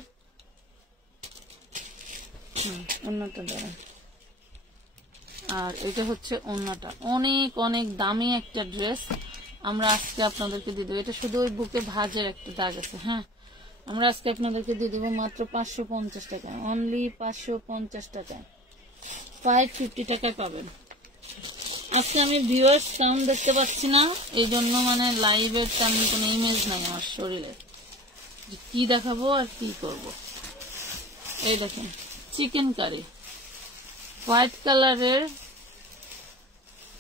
ওন্নাটা দাঁড়ান, আর এটা হচ্ছে ওন্নাটা। অনেক অনেক দামি একটা ড্রেস আমরা আজকে আপনাদেরকে দিয়ে দেবো। এটা শুধু ওই বুকে ভাঁজের একটা দাগ আছে, হ্যাঁ আমরা আজকে আপনাদেরকে দিয়ে দেবো মাত্র 550 টাকা, অনলি 550 টাকায়, 550 টাকায় পাবেন। আজকে আমি ভিউয়ার্স কাউন্ট দেখতে পাচ্ছি না, এই জন্য মানে লাইভের তেমন কোনো ইমেজ নাই আমার শরীরে, কি দেখাবো আর কি করব। এই দেখেন চিকেন কারি, হোয়াইট কালারের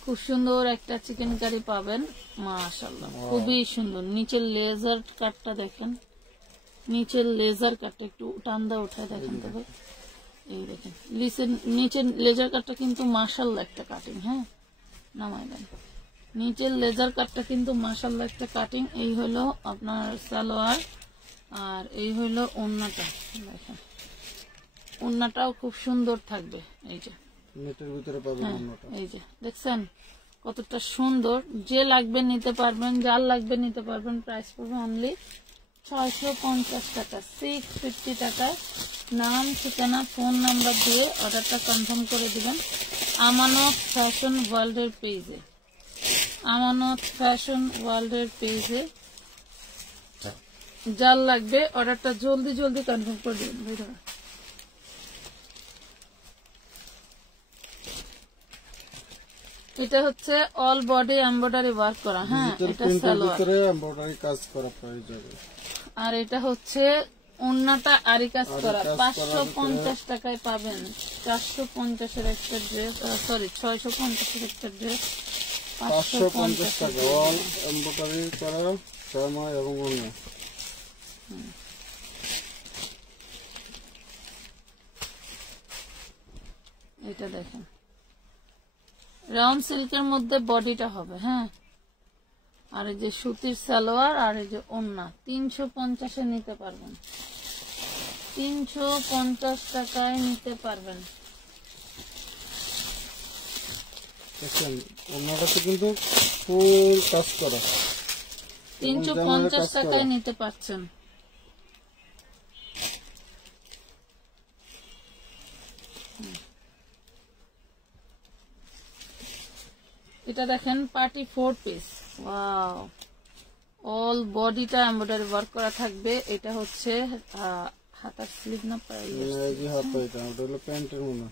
খুব সুন্দর একটা চিকেন কারি পাবেন, মাশাআল্লাহ খুবই সুন্দর। নিচের লেজার কাটটা দেখেন, নিচের লেজার কাটটা একটু টান্দা উঠায় দেখেন তবে, এই দেখেন নিচের লেজার কাটটা কিন্তু মাশাআল্লাহ একটা কাটিং, হ্যাঁ নামাই দেন। নিচের লেজার কাটটা কিন্তু মাশাআল্লাহ একটা কাটিং। এই হলো আপনার সালোয়ার, আর এই হলো ওন্নাটা, দেখেন ওন্নাটাও খুব সুন্দর থাকবে। এই যে নেটের ভিতরে পাবেন ওন্নাটা, এই যে দেখছেন কতটা সুন্দর। যে লাগবে নিতে পারবেন, যার লাগবে নিতে পারবেন। প্রাইস পড়বে অনলি 650 টাকা, 650 টাকায়। নাম ঠিকানা ফোন নাম্বার দিয়ে অর্ডারটা কনফার্ম করে দিবেন আমানত ফ্যাশন ওয়ার্ল্ডের পেজে, আমানত ফ্যাশন ওয়ার্ল্ডের পেজে। যার লাগবে অর্ডারটা জলদি জলদি কনফার্ম করে দিবেন। এটা হচ্ছে অল বডি এমব্রয়ডারি ওয়ার্ক করা, হ্যাঁ এটা সালোয়ার, এমব্রয়ডারি কাজ করা পেয়ে যাবে। আর এটা হচ্ছে ওন্নাটা আরি কাজ করা, 550 টাকায় পাবেন। 450 এর একটা ড্রেস, সরি 650 এর একটা ড্রেস 550 টাকা, অল এমব্রয়ডারি করা জামা এবং ওন্না। এটা দেখেন রাউন্ড সিল্কের মধ্যে বডিটা হবে, হ্যাঁ আর এই যে সুতির সালোয়ার, আর এই যে ওন্না 350 এ নিতে পারবেন, 350 টাকায় নিতে পারবেন। দেখেন ওন্নাটাতে কিন্তু ফুল কাজ করা, 350 টাকায় নিতে পারছেন। এটা দেখেন পার্টি 4 পিস, ওয়াও অল বডিটা এমব্রয়ডারি ওয়ার্ক করা থাকবে। এটা হচ্ছে হাতার স্লিভ না পাই, এই যে হাতা, এটা হলো প্যান্টের মনে,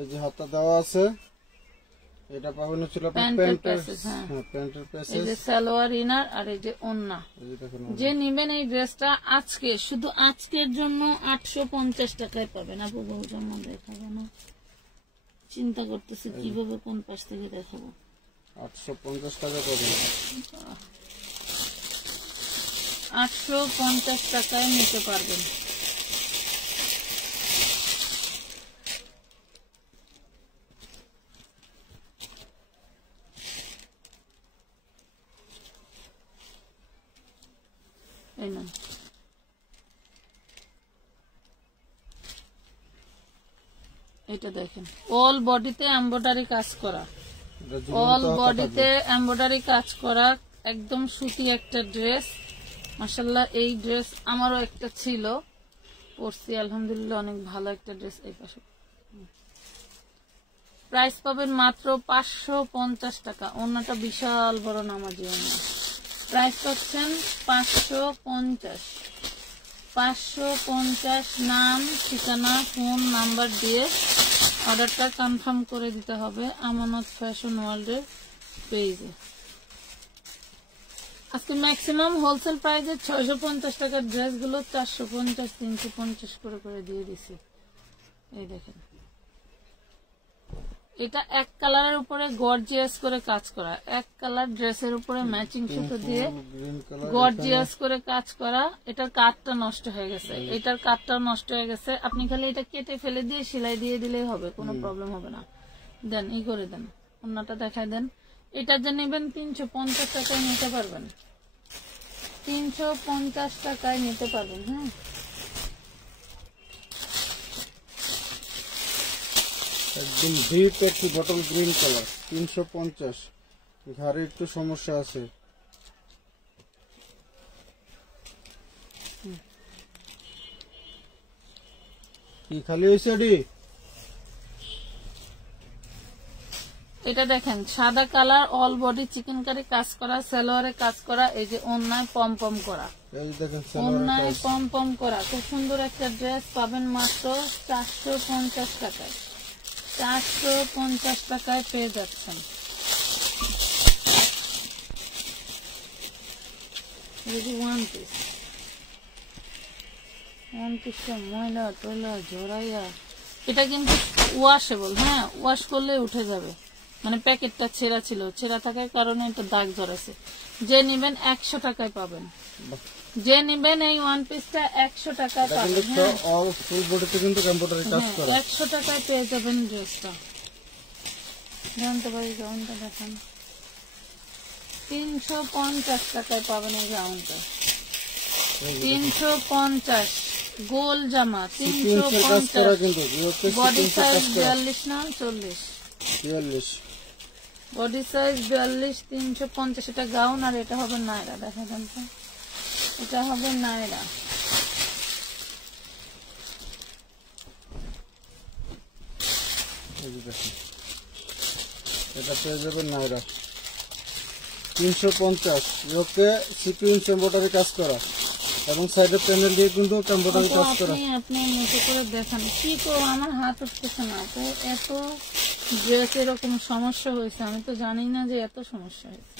এই যে হাতা দেওয়া আছে, এটা পাবেন হচ্ছে প্যান্টের প্যাসেজ, হ্যাঁ প্যান্টের প্যাসেজ, এই যে সালোয়ার ইনার, আর এই যে ওন্না। যে নেবেন এই ড্রেসটা আজকে শুধু আজকের জন্য 850 টাকায় পাবেন। আপু বহুজন দেখাবো না, চিন্তা করতেছি কিভাবে কোন পাশ থেকে দেখাবো। 850 টাকা পাবেন, 850 টাকায় নিতে পারবেন। এই না এটা দেখেন অল বডিতে এমব্রয়ডারি কাজ করা, অল বডিতে এমব্রয়ডারি কাজ করা, একদম সুতি একটা ড্রেস মাশাআল্লাহ। এই ড্রেস আমারও একটা ছিল, পরছি আলহামদুলিল্লাহ, অনেক ভালো একটা ড্রেস। এই পাশে প্রাইস পাবেন মাত্র 550 টাকা। ওন্নাটা বিশাল বড় নামাজি ওন্না, প্রাইস পাচ্ছেন 550। নাম ঠিকানা ফোন নাম্বার দিয়ে অর্ডারটা কনফার্ম করে দিতে হবে আমানত ফ্যাশন ওয়ার্ল্ডের পেজে। আজকে ম্যাক্সিমাম হোলসেল প্রাইসে 650 টাকার ড্রেসগুলো 450 350 করে দিয়ে দিছি। এই দেখেন এটা এক কালারের উপরে গর্জিয়াস করে কাজ করা, এক কালার ড্রেসের উপরে ম্যাচিং সুতো দিয়ে গর্জিয়াস করে কাজ করা। এটার কাটটা নষ্ট হয়ে গেছে, এটার কাটটা নষ্ট হয়ে গেছে, আপনি খালি এটা কেটে ফেলে দিয়ে সেলাই দিয়ে দিলেই হবে, কোনো প্রবলেম হবে না। দেন ই করে দেন, ওন্নাটা দেখায় দেন। এটা যে নেবেন 350 টাকায় নিতে পারবেন, 350 টাকায় নিতে পারবেন। হ্যাঁ, একদম ডিপ একটি বটল গ্রিন কালার, 350। ঘাড়ে একটু সমস্যা আছে। কি খালি হয়েছে এডি? এটা দেখেন সাদা colour, all body chikankari কাজ করা, সালোয়ারে কাজ করা, এই যে ওন্নায় পম পম করা, এই যে দেখেন ওন্নায় পম পম করা, খুব সুন্দর একটা ড্রেস পাবেন মাত্র 450 টাকায়। 450 টাকায় পেয়ে যাচ্ছেন। ওয়ান পিসটা ময়লা টয়লা জড়াইয়া, এটা কিন্তু ওয়াশেবল। হ্যাঁ, ওয়াশ করলে উঠে যাবে, মানে প্যাকেটটা ছেঁড়া ছিল, ছেঁড়া থাকার কারণে এটা দাগ জড়াছে। যে নিবেন 100 টাকায় পাবেন, যে নিবেন এই ওয়ান পিসটা 100 টাকায় পাবেন। ফুল বডিতে কিন্তু কম্পিউটারে কাজ করা, 100 টাকায় পেয়ে যাবেন ড্রেসটা। জানতে পারি গাউনটা দেখেন 350 টাকায় পাবেন এই গাউনটা, 350। গোল জামা 350, বডি সাইজ 42 না 40, 42 বডি সাইজ 42, 350। এটা গাউন আর এটা হবে নায়রা। দেখা যান তো, এটা হবে নায়রা। এটা পেয়ে যাবেন নায়রা 350। ওকে সিকুয়েন্স এমব্রয়ডারি কাজ করা এবং সাইডে প্যানেল দিয়ে কিন্তু এমব্রয়ডারি কাজ করা। আপনি মতো করে দেখান কি করব, আমার হাত উঠতেছে না তো। এত ড্রেস এরকম সমস্যা হয়েছে, আমি তো জানি না যে এত সমস্যা হয়েছে।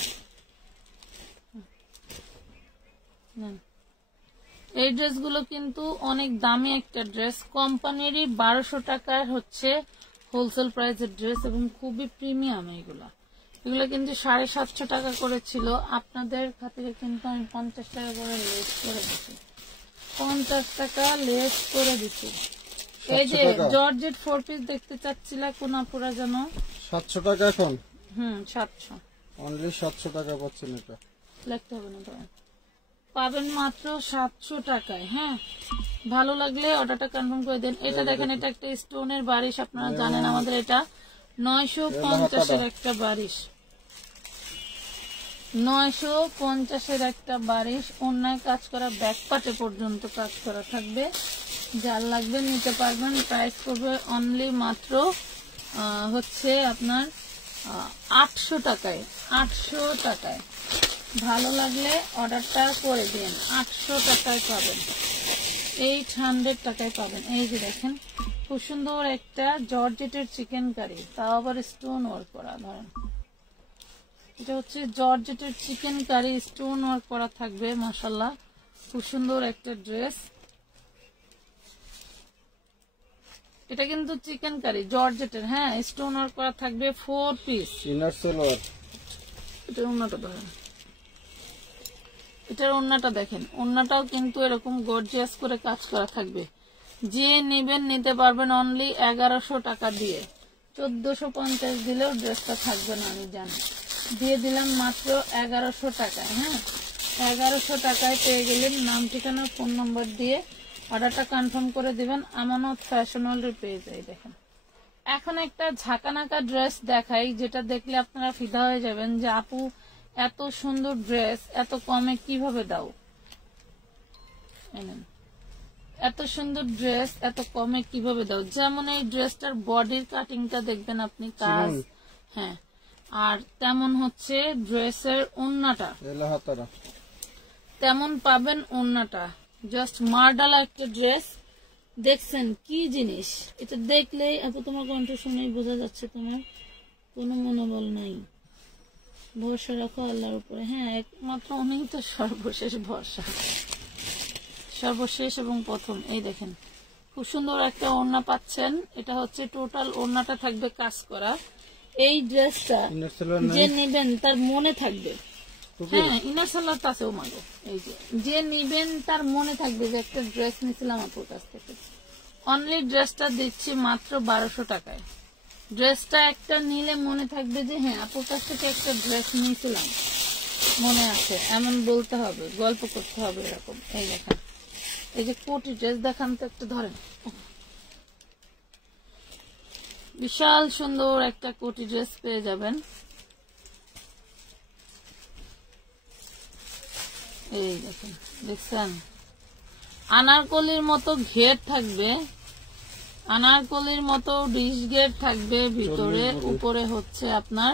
এই ড্রেসগুলো কিন্তু অনেক দামি একটা ড্রেস, কোম্পানিরই 1200 টাকার হচ্ছে হোলসেল প্রাইসের ড্রেস এবং খুবই প্রিমিয়াম। এগুলো কিন্তু 750 টাকা করে ছিল, আপনাদের খাতিরে কিন্তু আমি 50 টাকা করে লেস করে দিচ্ছি, 50 টাকা লেস করে দিচ্ছি। এই যে জর্জেট 4 পিস দেখতে চাচ্ছিলা কোনাপুরা যেন 700 টাকা এখন। 700, অনলি 700 টাকা পাচ্ছেন। এটা লিখতে হবে না, পাবেন মাত্র 700 টাকায়। হ্যাঁ, ভালো লাগলে অর্ডারটা কনফার্ম করে দেন। এটা দেখেন, এটা একটা স্টোনের বারিশ, আপনারা জানেন আমাদের এটা 950 এর একটা বারিশ, 950 এর একটা বারিশ। অন্যায় কাজ করা, ব্যাক পাটে পর্যন্ত কাজ করা থাকবে। যার লাগবে নিতে পারবেন। প্রাইস করবে অনলি মাত্র হচ্ছে আপনার 800 টাকায়, 800 টাকায়। ভালো লাগলে অর্ডারটা করে দিন, 800 টাকায় পাবেন, 800 টাকায় পাবেন। এই যে দেখেন খুব সুন্দর একটা জর্জেটের চিকেন কারি, তাও আবার স্টোন ওয়ার্ক করা। ধরেন এটা হচ্ছে জর্জেটের চিকেন কারি, স্টোন ওয়ার্ক করা থাকবে। মাশাআল্লাহ, খুব সুন্দর একটা ড্রেস। এটা কিন্তু চিকেন কারি জর্জেটের, হ্যাঁ, স্টোন ওয়ার্ক করা থাকবে, 4 পিস। ইনার সালোয়ার। এটা ওন্নাটা ধরেন, এটার ওন্নাটা দেখেন, ওন্নাটাও কিন্তু এরকম গর্জিয়াস করে কাজ করা থাকবে। যে নেবেন নিতে পারবেন অনলি 1100 টাকা দিয়ে। 1450 দিলেও ড্রেসটা থাকবে না, আমি জানি। দিয়ে দিলাম মাত্র 1100 টাকায়। হ্যাঁ, 1100 টাকায় পেয়ে গেলেন। নাম, ঠিকানা, ফোন নম্বর দিয়ে অর্ডারটা কনফার্ম করে দিবেন। আমানত ফ্যাশন ওয়ার্ল্ডের পেয়ে যাই। দেখেন এখন একটা ঝাঁকানাকা ড্রেস দেখাই, যেটা দেখলে আপনারা ফিদা হয়ে যাবেন যে আপু এত সুন্দর ড্রেস এত কমে কিভাবে দাও। এত সুন্দর ড্রেস এত কমে কিভাবে দাও। যেমন এই ড্রেসটার বডির কাটিংটা দেখবেন আপনি, কাজ, হ্যাঁ, আর তেমন হচ্ছে ড্রেসের ওন্নাটা, তেমন পাবেন ওন্নাটা। জাস্ট মার্ডালা একটা ড্রেস। দেখছেন কি জিনিস, এটা দেখলেই এত, তোমার কণ্ঠ শুনেই বোঝা যাচ্ছে তোমার কোনো মনোবল নাই। ভরসা রাখো আল্লাহর উপরে। হ্যাঁ, একমাত্র উনি তো সর্বশেষ ভরসা, সর্বশেষ এবং প্রথম। এই দেখেন খুব সুন্দর একটা ওড়না পাচ্ছেন। এটা হচ্ছে টোটাল ওড়নাটা থাকবে কাজ করা। এই ড্রেসটা যে নেবেন তার মনে থাকবে, হ্যাঁ, ইনার সালোয়ার তো আছে। ও মাগো, এই যে নিবেন তার মনে থাকবে যে একটা ড্রেস নিয়েছিলাম আপুর কাছ থেকে। অনলি ড্রেসটা দিচ্ছি মাত্র 1200 টাকায়। ড্রেসটা একটা নিলে মনে থাকবে যে হ্যাঁ আপুর কাছ থেকে একটা ড্রেস নিয়েছিলাম, মনে আছে, এমন বলতে হবে, গল্প করতে হবে এরকম। এই দেখেন, এই যে কোটি ড্রেস দেখান তো একটা, ধরেন, বিশাল সুন্দর একটা কোটি ড্রেস পেয়ে যাবেন। এই দেখেন, দেখছেন, আনারকলির মতো ঘের থাকবে, আনারকলির মতো ডিশ ঘের থাকবে ভিতরে, উপরে হচ্ছে আপনার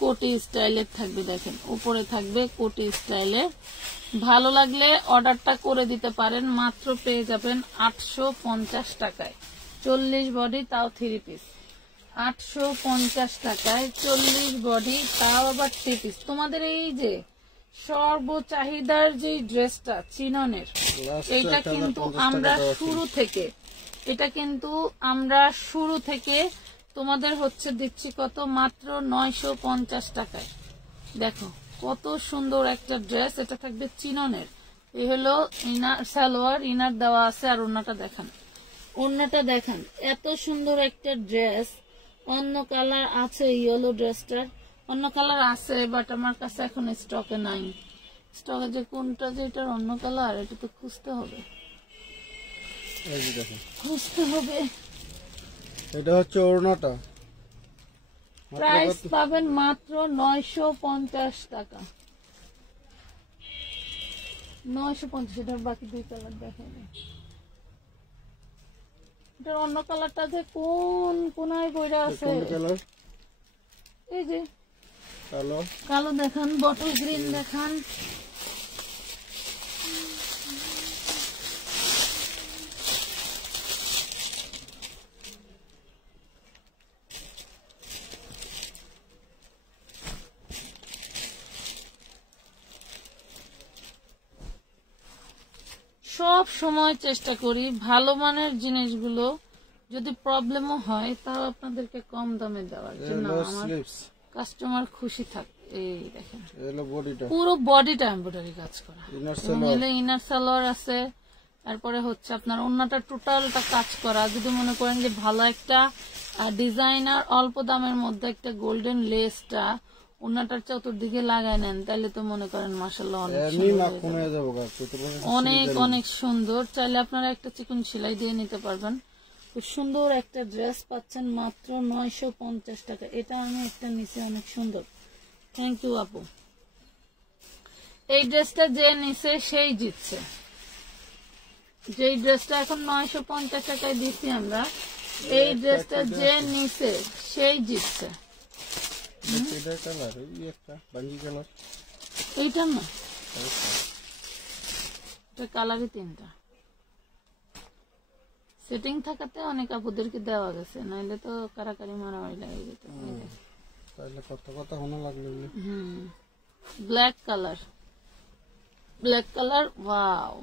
কোটি স্টাইলের থাকবে। দেখেন, উপরে থাকবে কোটি স্টাইলের। ভালো লাগলে অর্ডারটা করে দিতে পারেন, মাত্র পেয়ে যাবেন 850 টাকায়। 40 বডি, তাও 3 পিস। 850 টাকায় 40 বডি, তাও আবার 3 পিস। তোমাদের এই যে সর্বচাহিদার যে ড্রেসটা চিননের, এটা কিন্তু আমরা শুরু থেকে তোমাদের হচ্ছে দিচ্ছি কত, মাত্র 950 টাকায়। দেখো কত সুন্দর একটা ড্রেস, এটা থাকবে চিননের। এই হলো ইনার সালোয়ার, ইনার দেওয়া আছে, আর ওড়নাটা দেখান, ওড়নাটা দেখান, এত সুন্দর একটা ড্রেস। অন্য কালার আছে, ইয়েলো ড্রেসটার অন্য কালার আছে, বাট আমার কাছে এখন স্টকে নাই। স্টকে যে কোনটা, যে এটার অন্য কালার, এটা তো খুঁজতে হবে, খুঁজতে হবে। এটা হচ্ছে ওড়নাটা, প্রাইস পাবেন মাত্র 950 টাকা। 950, এটার বাকি 2 কালার দেখাবে। এটার অন্য কালারটা যে কোন কোনায় বইরা আছে, এই যে কালো, কালো দেখান, বটল গ্রিন দেখান। সব সময় চেষ্টা করি ভালো মানের জিনিসগুলো, যদি প্রবলেমও হয় তাও আপনাদেরকে কম দামে দেওয়ার জন্য, আমার কাস্টমার খুশি থাকে। এই দেখেন, পুরো বডিটা এমব্রয়ডারি কাজ করা, ইনার সালোয়ার আছে, তারপরে হচ্ছে আপনার ওড়নাটা টোটালটা কাজ করা। যদি মনে করেন যে ভালো একটা ডিজাইনার অল্প দামের মধ্যে একটা গোল্ডেন লেসটা ওড়নাটার চতুর্দিকে লাগায় নেন, তাহলে তো মনে করেন মাশাআল্লাহ অনেক অনেক সুন্দর। চাইলে আপনারা একটা চিকন সেলাই দিয়ে নিতে পারবেন। খুব সুন্দর একটা ড্রেস পাচ্ছেন মাত্র 950 টাকা। এটা আমি একটা নিচে, অনেক সুন্দর। থ্যাংক ইউ আপু। এই ড্রেসটা যে নিচে সেই জিতছে, যে ড্রেসটা এখন 950 টাকায় দিচ্ছি আমরা, এই ড্রেসটা যে নিচে সেই জিতছে। এইটা না, কালারই 3টা। সেটিং থাকাতে অনেক আপুদেরকে দেওয়া গেছে, নাইলে তো কারাকারি মারামারি লাগে যেত। Black colour, black colour, wow.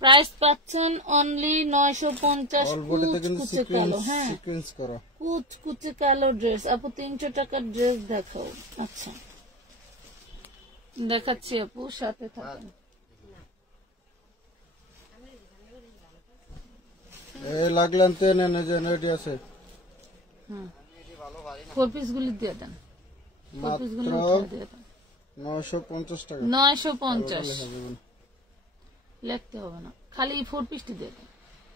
Price পাচ্ছেন অনলি 950। কুচকুচে কালো, হ্যাঁ কুচকুচে কালো ড্রেস। আপু 300 টাকার ড্রেস দেখাও। আচ্ছা দেখাচ্ছি আপু, সাথে থাকেন। লাগলেন তো রেডি আছে। 4 পিস গুলি দিয়ে দেন, 4 পিস গুলি দিয়ে দেন। 950 টাকা। 950 লিখতে হবে না, খালি 4 পিসটি দিয়ে দেন।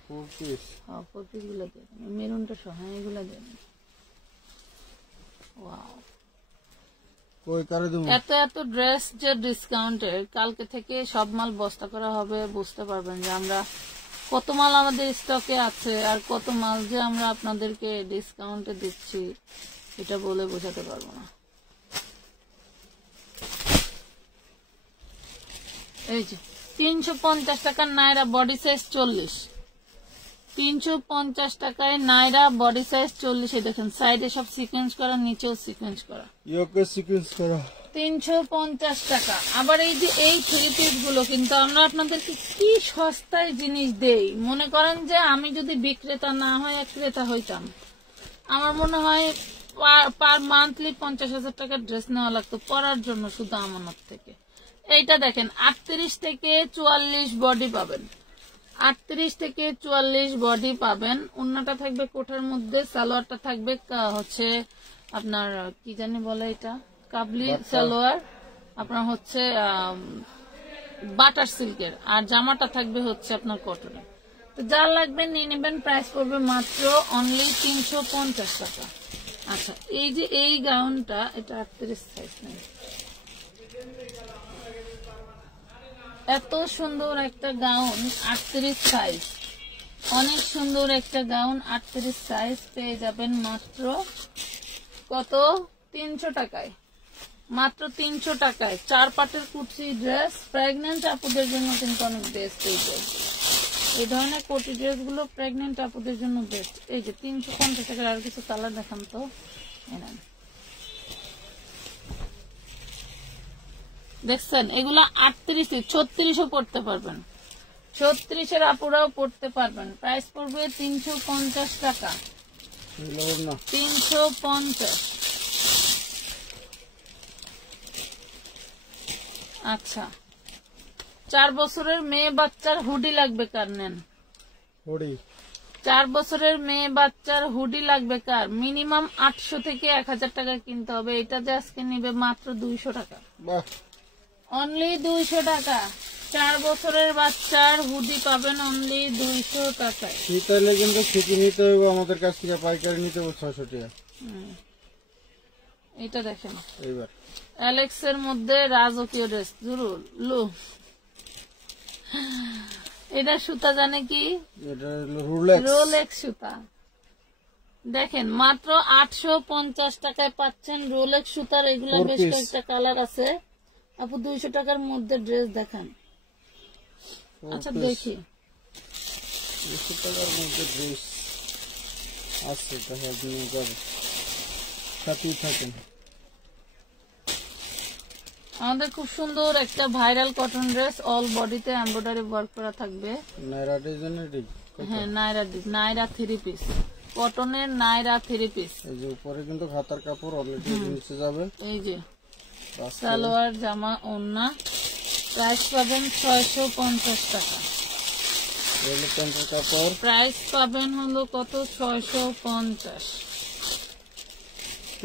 4 পিস, হ্যাঁ 4 পিস গুলো দিয়ে দেন, মেরুনটা সহ এগুলো দিয়ে দেন। ওয়াও, কই কারে দেব? এত এত ড্রেস যে ডিসকাউন্টের, কালকে থেকে সব মাল বস্তা করা হবে, বুঝতে পারবেন যে আমরা কত মাল আমাদের স্টকে আছে, আর কত মাল যে আমরা আপনাদেরকে ডিসকাউন্টে দিচ্ছি, এটা বলে বোঝাতে পারবো না। এই যে 350 টাকার নাইরা বডি সাইজ 40, 350 টাকায় নাইরা বডি সাইজ 40। দেখেন সাইডে সব সিকোয়েন্স করা, নিচেও সিকোয়েন্স করা, ইয়োকে সিকোয়েন্স করা। 350 টাকা। আবার এই যে এই 3 পিস গুলো কিন্তু আমরা আপনাদেরকে কি সস্তায় জিনিস দেই। মনে করেন যে আমি যদি বিক্রেতা না হয়, এক ক্রেতা হইতাম, আমার মনে হয় পার মান্থলি 50,000 টাকার ড্রেস নেওয়া লাগতো পরার জন্য, শুধু আমানত থেকে। এইটা দেখেন 38 থেকে 44 বডি পাবেন, 38 থেকে 44 বডি পাবেন। ওন্নাটা থাকবে কোঠার মধ্যে, সালোয়ারটা থাকবে হচ্ছে আপনার কি জানি বলে এটা, কাবলি সালোয়ার, আপনার হচ্ছে বাটার সিল্কের, আর জামাটা থাকবে হচ্ছে আপনার কটনের। তো যা লাগবে নিয়ে নেবেন। প্রাইস পড়বে মাত্র অনলি 350 টাকা। আচ্ছা, এই যে এই গাউনটা, এটা 38 সাইজ নেই, এত সুন্দর একটা গাউন 38 সাইজ, অনেক সুন্দর একটা গাউন 38 সাইজ পেয়ে যাবেন মাত্র কত, 300 টাকায়, মাত্র 300 টাকায়। 4 পাটের কুচি ড্রেস, প্রেগনেন্ট আপুদের জন্য কিন্তু অনেক বেস্ট। এই ধরনের কোটি ড্রেস গুলো প্রেগনেন্ট আপুদের জন্য বেস্ট। এই যে 350 টাকার আর কিছু কালার দেখান তো। দেখছেন, এগুলো 38, 36ও পড়তে পারবেন, 36-এর আপুরাও পড়তে পারবেন। প্রাইস পড়বে 350 টাকা, 350। আচ্ছা, 4 বছরের মেয়ে বাচ্চার হুডি লাগবে কার? নেন হুডি। 4 বছরের মেয়ে বাচ্চার হুডি লাগবে কার? মিনিমাম 800 থেকে 1000 টাকা কিনতে হবে। এটা যে আজকে নিবে মাত্র 200 টাকা, অনলি 200 টাকা। 4 বছরের বাচ্চার হুডি পাবেন অনলি 200 টাকায়। শীতালে কিন্তু ঠিকই নিতে হবে, আমাদের কাছ থেকে পাইকারি নিতে হবে 600 টাকা। এটা দেখেন, এইবার অ্যালেক্স এর মধ্যে রাজকীয় ড্রেস লু, এটা সুতা জানে কি? এটা রোলেক্স সুতা। দেখেন মাত্র 850 টাকায় পাচ্ছেন রোলেক্স সুতার। এগুলো বেশ কয়েকটা কালার আছে আপু। 200 টাকার মধ্যে ড্রেস দেখান। আচ্ছা দেখি, 200 টাকার মধ্যে ড্রেস আছে, দেখা নিয়ে যাবে, সাথেই থাকেন। আমাদের খুব সুন্দর একটা ভাইরাল কটন ড্রেস, অল বডিতে এমব্রয়ডারি ওয়ার্ক করা থাকবে। নাইরা ডিজাইনের, হ্যাঁ, নাইরা 3 পিস, কটনের নাইরা 3 পিস। এই যে উপরে কিন্তু হাতার কাপড় অলরেডি নিচে যাবে। এই যে সালোয়ার, জামা, ওড়না। প্রাইস পাবেন 650 টাকা। প্যান্টের কাপড় প্রাইস পাবেন হলো কত, 650।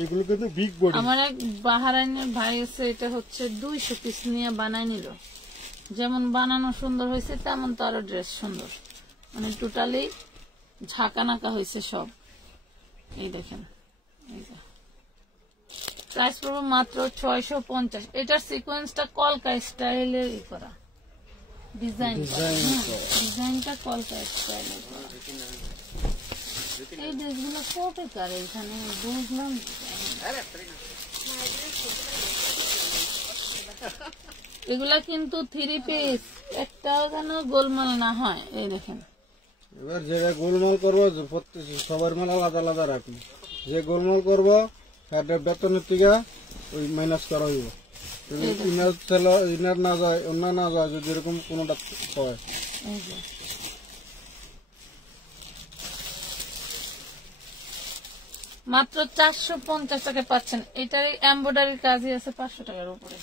এগুলো কিন্তু বিগ বডি। আমার এক বাহারাইনের ভাই আছে, এটা হচ্ছে 200 পিস নিয়ে বানাই নিল। যেমন বানানো সুন্দর হয়েছে তেমন তারও ড্রেস সুন্দর, মানে টোটালি ঝাঁকানাকা হয়েছে সব। এই দেখেন, প্রাইস পড়বে মাত্র 650। এটার সিকোয়েন্সটা কলকা স্টাইলের করা, ডিজাইনটা কলকা স্টাইলের করা। এই ড্রেসগুলো কত কার এখানে বুঝলাম। এগুলা কিন্তু 3 পিস, একটাও যেন গোলমাল না হয়। এই দেখেন, এবার যেটা গোলমাল করবো সবার মাল আলাদা আলাদা রাখি। যে গোলমাল করবো তাদের বেতনের থেকে ওই মাইনাস করা হইব। ইনার না যায়, অন্য না যায়, যদি এরকম কোনোটা হয়। মাত্র 450 টাকায় পাচ্ছেন। এটার এমব্রয়ডারির কাজই আছে 500 টাকার উপরে।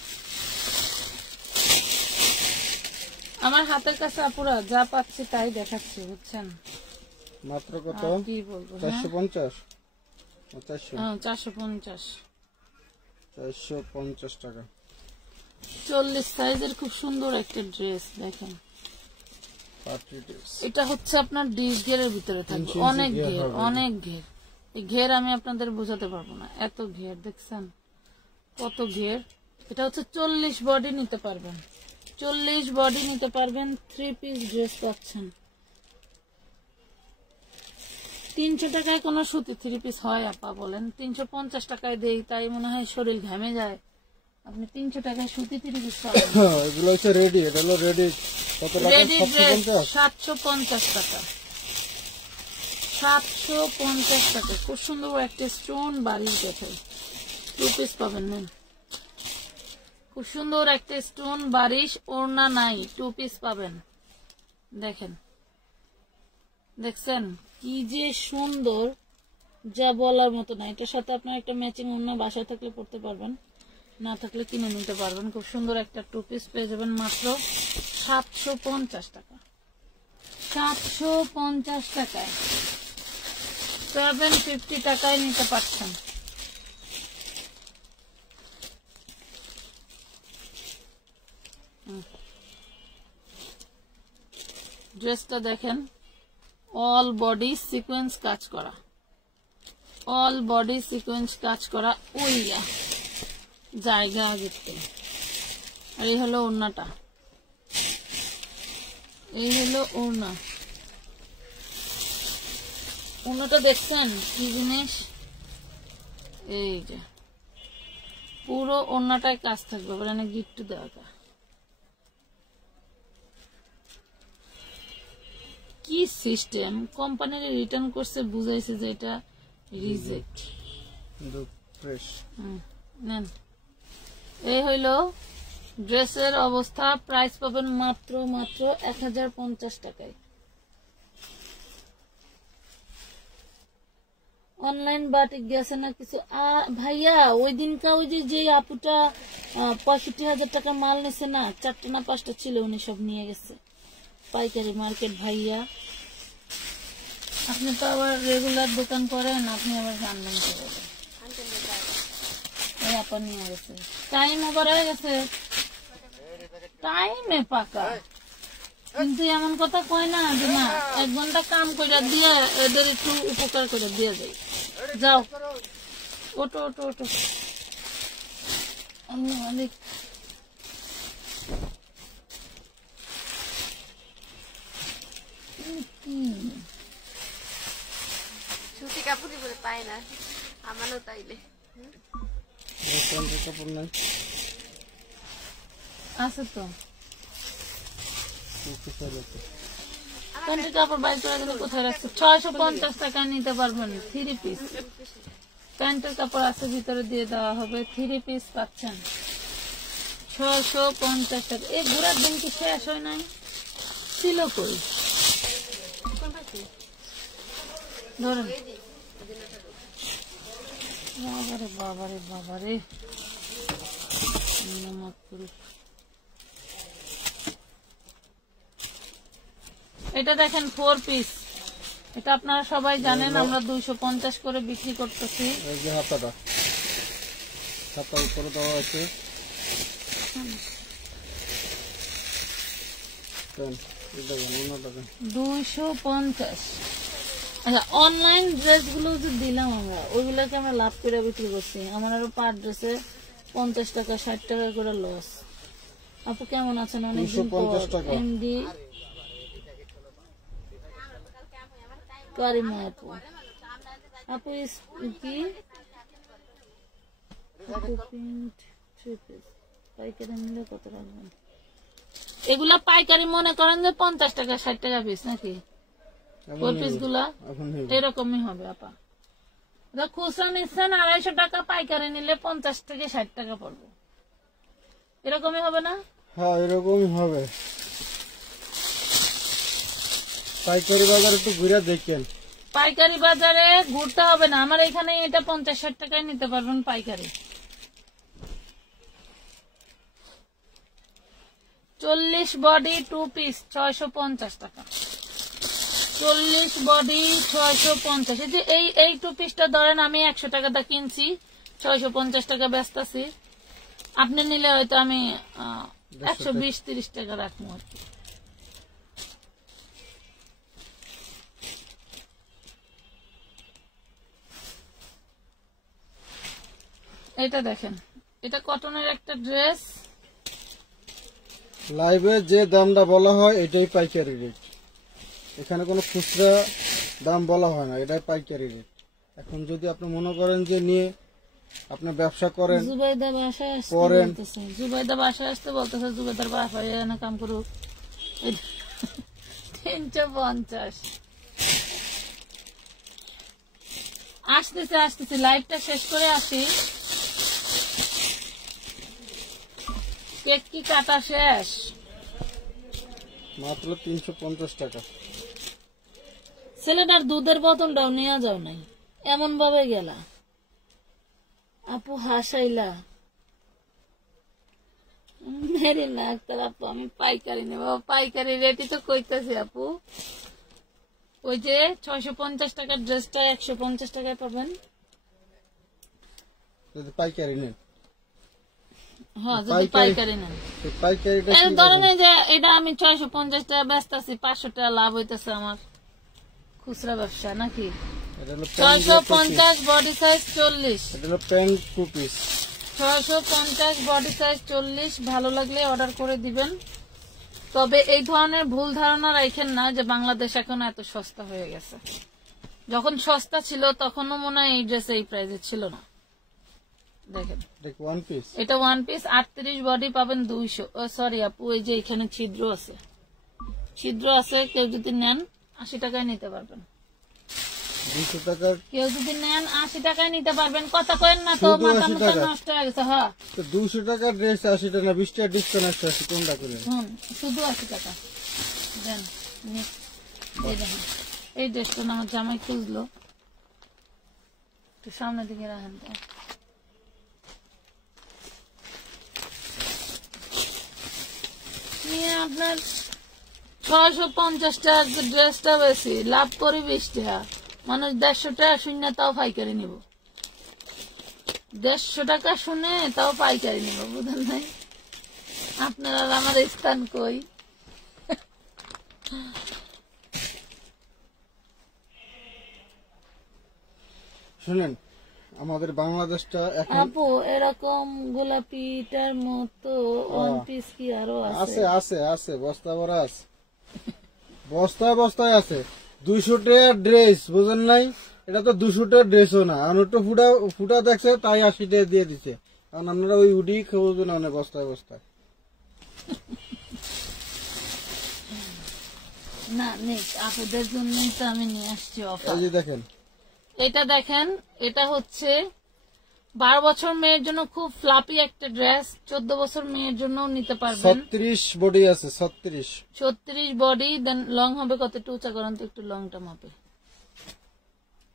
আমার হাতের কাছে আপুরা যা পাচ্ছি তাই দেখাচ্ছি, বুঝছেন। মাত্র কত? কি বলবো, 450 450 টাকা। 40 সাইজের খুব সুন্দর একটা ড্রেস দেখেন। এটা হচ্ছে আপনার ডিস ঘেরের ভিতরে থাকবে, অনেক ঘের, অনেক ঘের। এই ঘের আমি আপনাদের বোঝাতে পারবো না, এত ঘের। দেখছেন কত ঘের। এটা হচ্ছে 40 বডি নিতে পারবেন, 40 বডি নিতে পারবেন। 3 পিস ড্রেস পাচ্ছেন। 300 টাকায় কোন সুতি 3 পিস হয় আপা বলেন? 350 টাকায় দেই, তাই মনে হয় শরীর ঘামে যায়। আপনি 300 টাকায় সুতি 3 পিস পাবেন। এগুলো হচ্ছে রেডি। এটা হলো রেডি। কত টাকা? রেডি ড্রেস 750 টাকা, 750 টাকা। খুব সুন্দর একটা স্টোন বাড়ির কাছে 2 পিস পাবেন। নেন, খুব সুন্দর একটা স্টোন বারিশ, ওড়না নাই, 2 পিস পাবেন। দেখেন, দেখছেন কি যে সুন্দর, যা বলার মতো না। এটার সাথে আপনার একটা ম্যাচিং ওড়না বাসায় থাকলে পড়তে পারবেন, না থাকলে কিনে নিতে পারবেন। খুব সুন্দর একটা 2 পিস পেয়ে যাবেন মাত্র 750 টাকা। 750 টাকায়, 750 টাকায় নিতে পারছেন। ড্রেসটা দেখেন, অল বডি সিকোয়েন্স কাজ করা, অল বডি সিকোয়েন্স কাজ করা, ওই জায়গা দেখতে। আর এই হলো ওড়নাটা, এই হলো ওড়না। ওড়নাটা দেখছেন কি জিনিস? এই যে পুরো ওড়নাটায় কাজ থাকবে, বলে গিফট দেওয়া। কি সিস্টেম! কোম্পানির রিটার্ন করছে, বুঝাইছে যে এটা রিজেক্ট। নেন, এই হইল ড্রেসের অবস্থা। প্রাইস পাবেন মাত্র 1050 টাকায়। অনলাইন বাটিক গেছে না কিছু ভাইয়া? ওই দিনকা ওই যে আপুটা 65,000 টাকা মাল নিছে না, 4টা না 5টা ছিল, উনি সব নিয়ে গেছে পাইকারি মার্কেট। ভাইয়া আপনি তো আবার রেগুলার দোকান করেন, আপনি আবার জানবেন কিভাবে? এই আপা নিয়ে গেছে, টাইম ওভার হয়ে গেছে, টাইমে পাকা। কিন্তু এমন কথা কয় না যে না 1 ঘন্টা কাম করে দিয়ে এদের একটু উপকার করে দিয়ে যায়। যাও, ওটো ওটো ওটো। অনেক সুতি কাপড়ই বলে পায় না, আমারও তাইলে কাপড় নাই আছে তো। প্যান্টের কাপড় বাইর করে দিলে কোথায় রাখছে? 650 টাকা নিতে পারবেন 3 পিস। প্যান্টের কাপড় আছে, ভিতরে দিয়ে দেওয়া হবে, 3 পিস পাচ্ছেন 650 টাকা। এই ঘোরার দিন কি শেষ হয় নাই? ছিল কই? ধরেন, বাবারে বাবারে বাবারে, এটা দেখেন 4 পিস। এটা আপনারা সবাই জানেন, আমরা 250 করে বিক্রি করতেছি। এই যে হাতাটা, হাতা উপরে দেওয়া আছে, 250। আচ্ছা, অনলাইন ড্রেস গুলো যে দিলাম আমরা, ওইগুলোকে আমরা লাভ করে বিক্রি করছি। আমার আরো পার ড্রেসে 50 টাকা 60 টাকা করে লস। আপু কেমন আছেন? অনেকদিন পর। এমডি কারিমা আপু, আপু কি পাইকারি নিলে কত রাখবেন? এগুলা পাইকারি মনে করেন যে 50 টাকা 60 টাকা পিস নাকি? 4 পিস গুলা এরকমই হবে আপা। খুচরা নিচ্ছেন 250 টাকা, পাইকারি নিলে 50 থেকে 60 টাকা পড়বে। এরকমই হবে না? হ্যাঁ, এরকমই হবে। পাইকারি বাজার একটু ঘুরে দেখেন। পাইকারি বাজারে ঘুরতে হবে না, আমার এখানে এটা 50-60 টাকায় নিতে পারবেন পাইকারি। 40 বডি 2 পিস 650 টাকা। 40 বডি 650। এই 2 পিসটা ধরেন আমি 100 টাকাটা কিনছি, 650 টাকা বেচতেছি। আপনি নিলে হয়তো আমি 120-30 টাকা রাখবো আর কি। এটা দেখেন, এটা কটনের একটা ড্রেস। লাইভে যে দামটা বলা হয় এটাই পাইকারি রেট, এখানে কোনো খুচরা দাম বলা হয় না, এটাই পাইকারি রেট। এখন যদি আপনি মনে করেন যে নিয়ে আপনি ব্যবসা করেন, জুবাইদা বাসায় আসতে বলতেছে, জুবাইদা বাসায় আসতে বলতেছে, জুবাইদার বাসায় না কাম করুক। 350 আসতেছে আসতেছে, লাইভটা শেষ করে আসি। কেক কি কাটা শেষ? মাত্র 350 টাকা। ছেলেটার দুধের বোতলটাও নিয়ে যাও নাই, এমন ভাবে গেলা। আপু হাসাইলা মেরি না, আপু আমি পাইকারি নেব। পাইকারি রেটই তো কইতেছি আপু। ওই যে 650 টাকার ড্রেসটা 150 টাকায় পাবেন। যদি পাইকারি নেন, হ্যাঁ যদি পাইকারি নেন। তো পাইকারিটা এই ধরেন এই যে এটা আমি 650 টাকা ব্যস্ত আছি, 500 টাকা লাভ হইতেছে আমার খুচরা ব্যবসা নাকি। এটা হলো 650 বডি সাইজ 40, এটা হলো প্যান্ট 2 পিস। 650 body size 40। ভালো লাগলে অর্ডার করে দিবেন। তবে এই ধরনের ভুল ধারণা রাখেন না যে বাংলাদেশ এখন এত সস্তা হয়ে গেছে। যখন সস্তা ছিল তখনও মনে হয় এই ড্রেস এই প্রাইসে ছিল না। দেখেন দেখ 1 পিস, এটা 1 পিস 38 বডি পাবেন 200। সরি আপু, এই যে এখানে ছিদ্র আছে, ছিদ্র আছে। কেউ যদি নেন 80 টাকায় নিতে পারবেন। 200 টাকার কেউ যদি নেন 80 টাকায় নিতে পারবেন। কথা কয়েন না তো, শুধু মাথা 80 মাথা টাকা? নষ্ট হয়ে গেছে। হ্যাঁ তো 200 টাকার ড্রেস 80 টাকা না 20 টাকা ডিসকাউন্ট আছে, কোনটা করে? শুধু 80 টাকা দেন। এই দেখেন এই ড্রেসটা না আমার জামাই খুঁজলো, একটু সামনের দিকে রাখেন তো। আপনার 650 টাকা ড্রেসটা বেশি লাভ করি 20 টাকা। মানুষ 150 টাকা শূন্য তাও পাইকারি নিব, 150 টাকা শুনে তাও পাইকারি নিব, বুঝেন নাই? আপনার আর আমার স্থান কই? শুনেন, আমাদের বাংলাদেশটা এখন আপু এরকম গোলাপিটার মতো ওয়ান পিস কি আরো আছে? আছে আছে আছে, বস্তা ভরা আছে, বস্তায় বস্তায় আছে। 200 টাকার ড্রেস বুঝেন নাই? এটা তো 200 টাকার ড্রেসও না, আর একটু ফুটা ফুটা দেখছে তাই 80 টাকা দিয়ে দিচ্ছে। কারণ আপনারা ওই উডি খুঁজবেন না বস্তায় বস্তায়। না নেই, আপুদের জন্যই তো আমি নিয়ে আসছি অফার। এই যে দেখেন, এটা দেখেন, এটা হচ্ছে 12 বছর মেয়ের জন্য খুব ফ্লাপি একটা ড্রেস। 14 বছর মেয়ের জন্য নিতে পারবেন। 36 বডি আছে, 36 36 বডি। দেন লং হবে কত? একটু উঁচা করেন তো, একটু লংটা মাপে।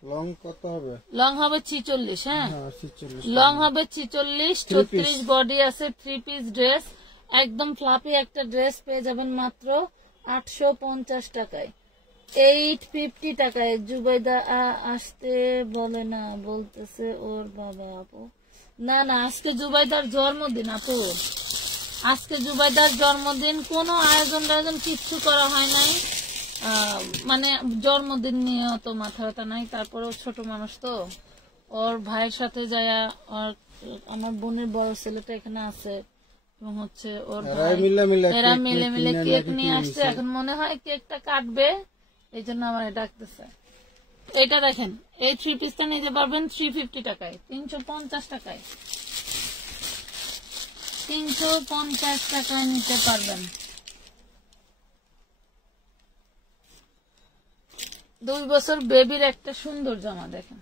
লং কত হবে? লং হবে 46। হ্যাঁ হ্যাঁ 46 লং হবে 46। 36 বডি আছে, 3 পিস ড্রেস, একদম ফ্লাপি একটা ড্রেস পেয়ে যাবেন মাত্র 850 টাকায়, 850 টাকায়। জুবাইদা আসতে বলে না, বলতেছে ওর বাবা। আপু না না, আজকে জুবাইদার জন্মদিন আপু, আজকে জুবাইদার জন্মদিন। কোনো আয়োজন কিচ্ছু করা হয় নাই। মানে জন্মদিন নিয়ে অত মাথা ব্যথা নাই। তারপরেও ছোট মানুষ তো, ওর ভাইয়ের সাথে যায়, আমার বোনের বড় ছেলেটা এখানে আছে এবং হচ্ছে ওর ভাই, এরা মিলে মিলে কেক নিয়ে আসছে। এখন মনে হয় কেকটা কাটবে, এই জন্য আমার ডাকতেছে। এটা দেখেন, এই 3 পিসটা নিতে পারবেন 350 টাকায়, 350 টাকায়, 350 টাকায় নিতে পারবেন। 2 বছর বেবির একটা সুন্দর জামা দেখেন,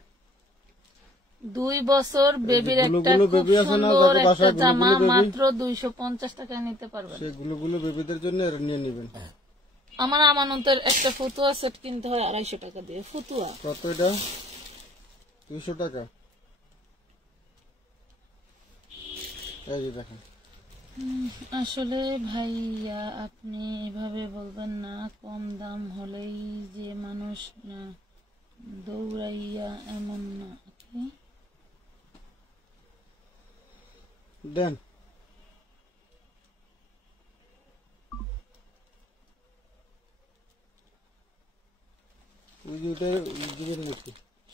2 বছর বেবির একটা খুব সুন্দর একটা জামা মাত্র 250 টাকায় নিতে পারবেন। সেগুলো বেবিদের জন্য নিয়ে নেবেন। আমার আমানতের একটা ফতুয়া সেট কিনতে হয় 250 টাকা দিয়ে। ফতুয়া কত? এটা 200 টাকা। এই যে দেখেন, আসলে ভাইয়া আপনি এভাবে বলবেন না, কম দাম হলেই যে মানুষ দৌড়াইয়া এমন না। দেন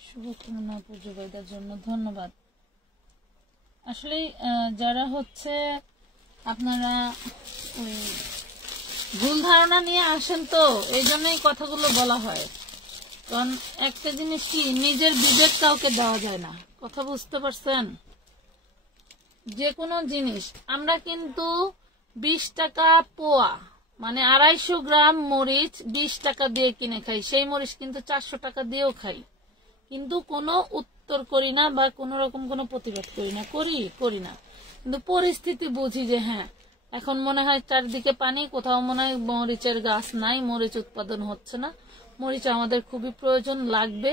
শুভকামনা আপু, জুবাইদার জন্য ধন্যবাদ। আসলে যারা হচ্ছে আপনারা ওই ভুল ধারণা নিয়ে আসেন, তো এই জন্যই কথাগুলো বলা হয়। কারণ একটা জিনিস কি, নিজের বিবেক কাউকে দেওয়া যায় না, কথা বুঝতে পারছেন? যে কোনো জিনিস আমরা কিন্তু 20 টাকা পোয়া, মানে 250 গ্রাম মরিচ 20 টাকা দিয়ে কিনে খাই, সেই মরিচ কিন্তু 400 টাকা দিয়েও খাই, কিন্তু কোনো উত্তর করি না বা কোনো রকম কোনো প্রতিবাদ করি না। কিন্তু পরিস্থিতি বুঝি যে হ্যাঁ এখন মনে হয় চারদিকে পানি, কোথাও মনে হয় মরিচের গাছ নাই, মরিচ উৎপাদন হচ্ছে না, মরিচ আমাদের খুবই প্রয়োজন লাগবে,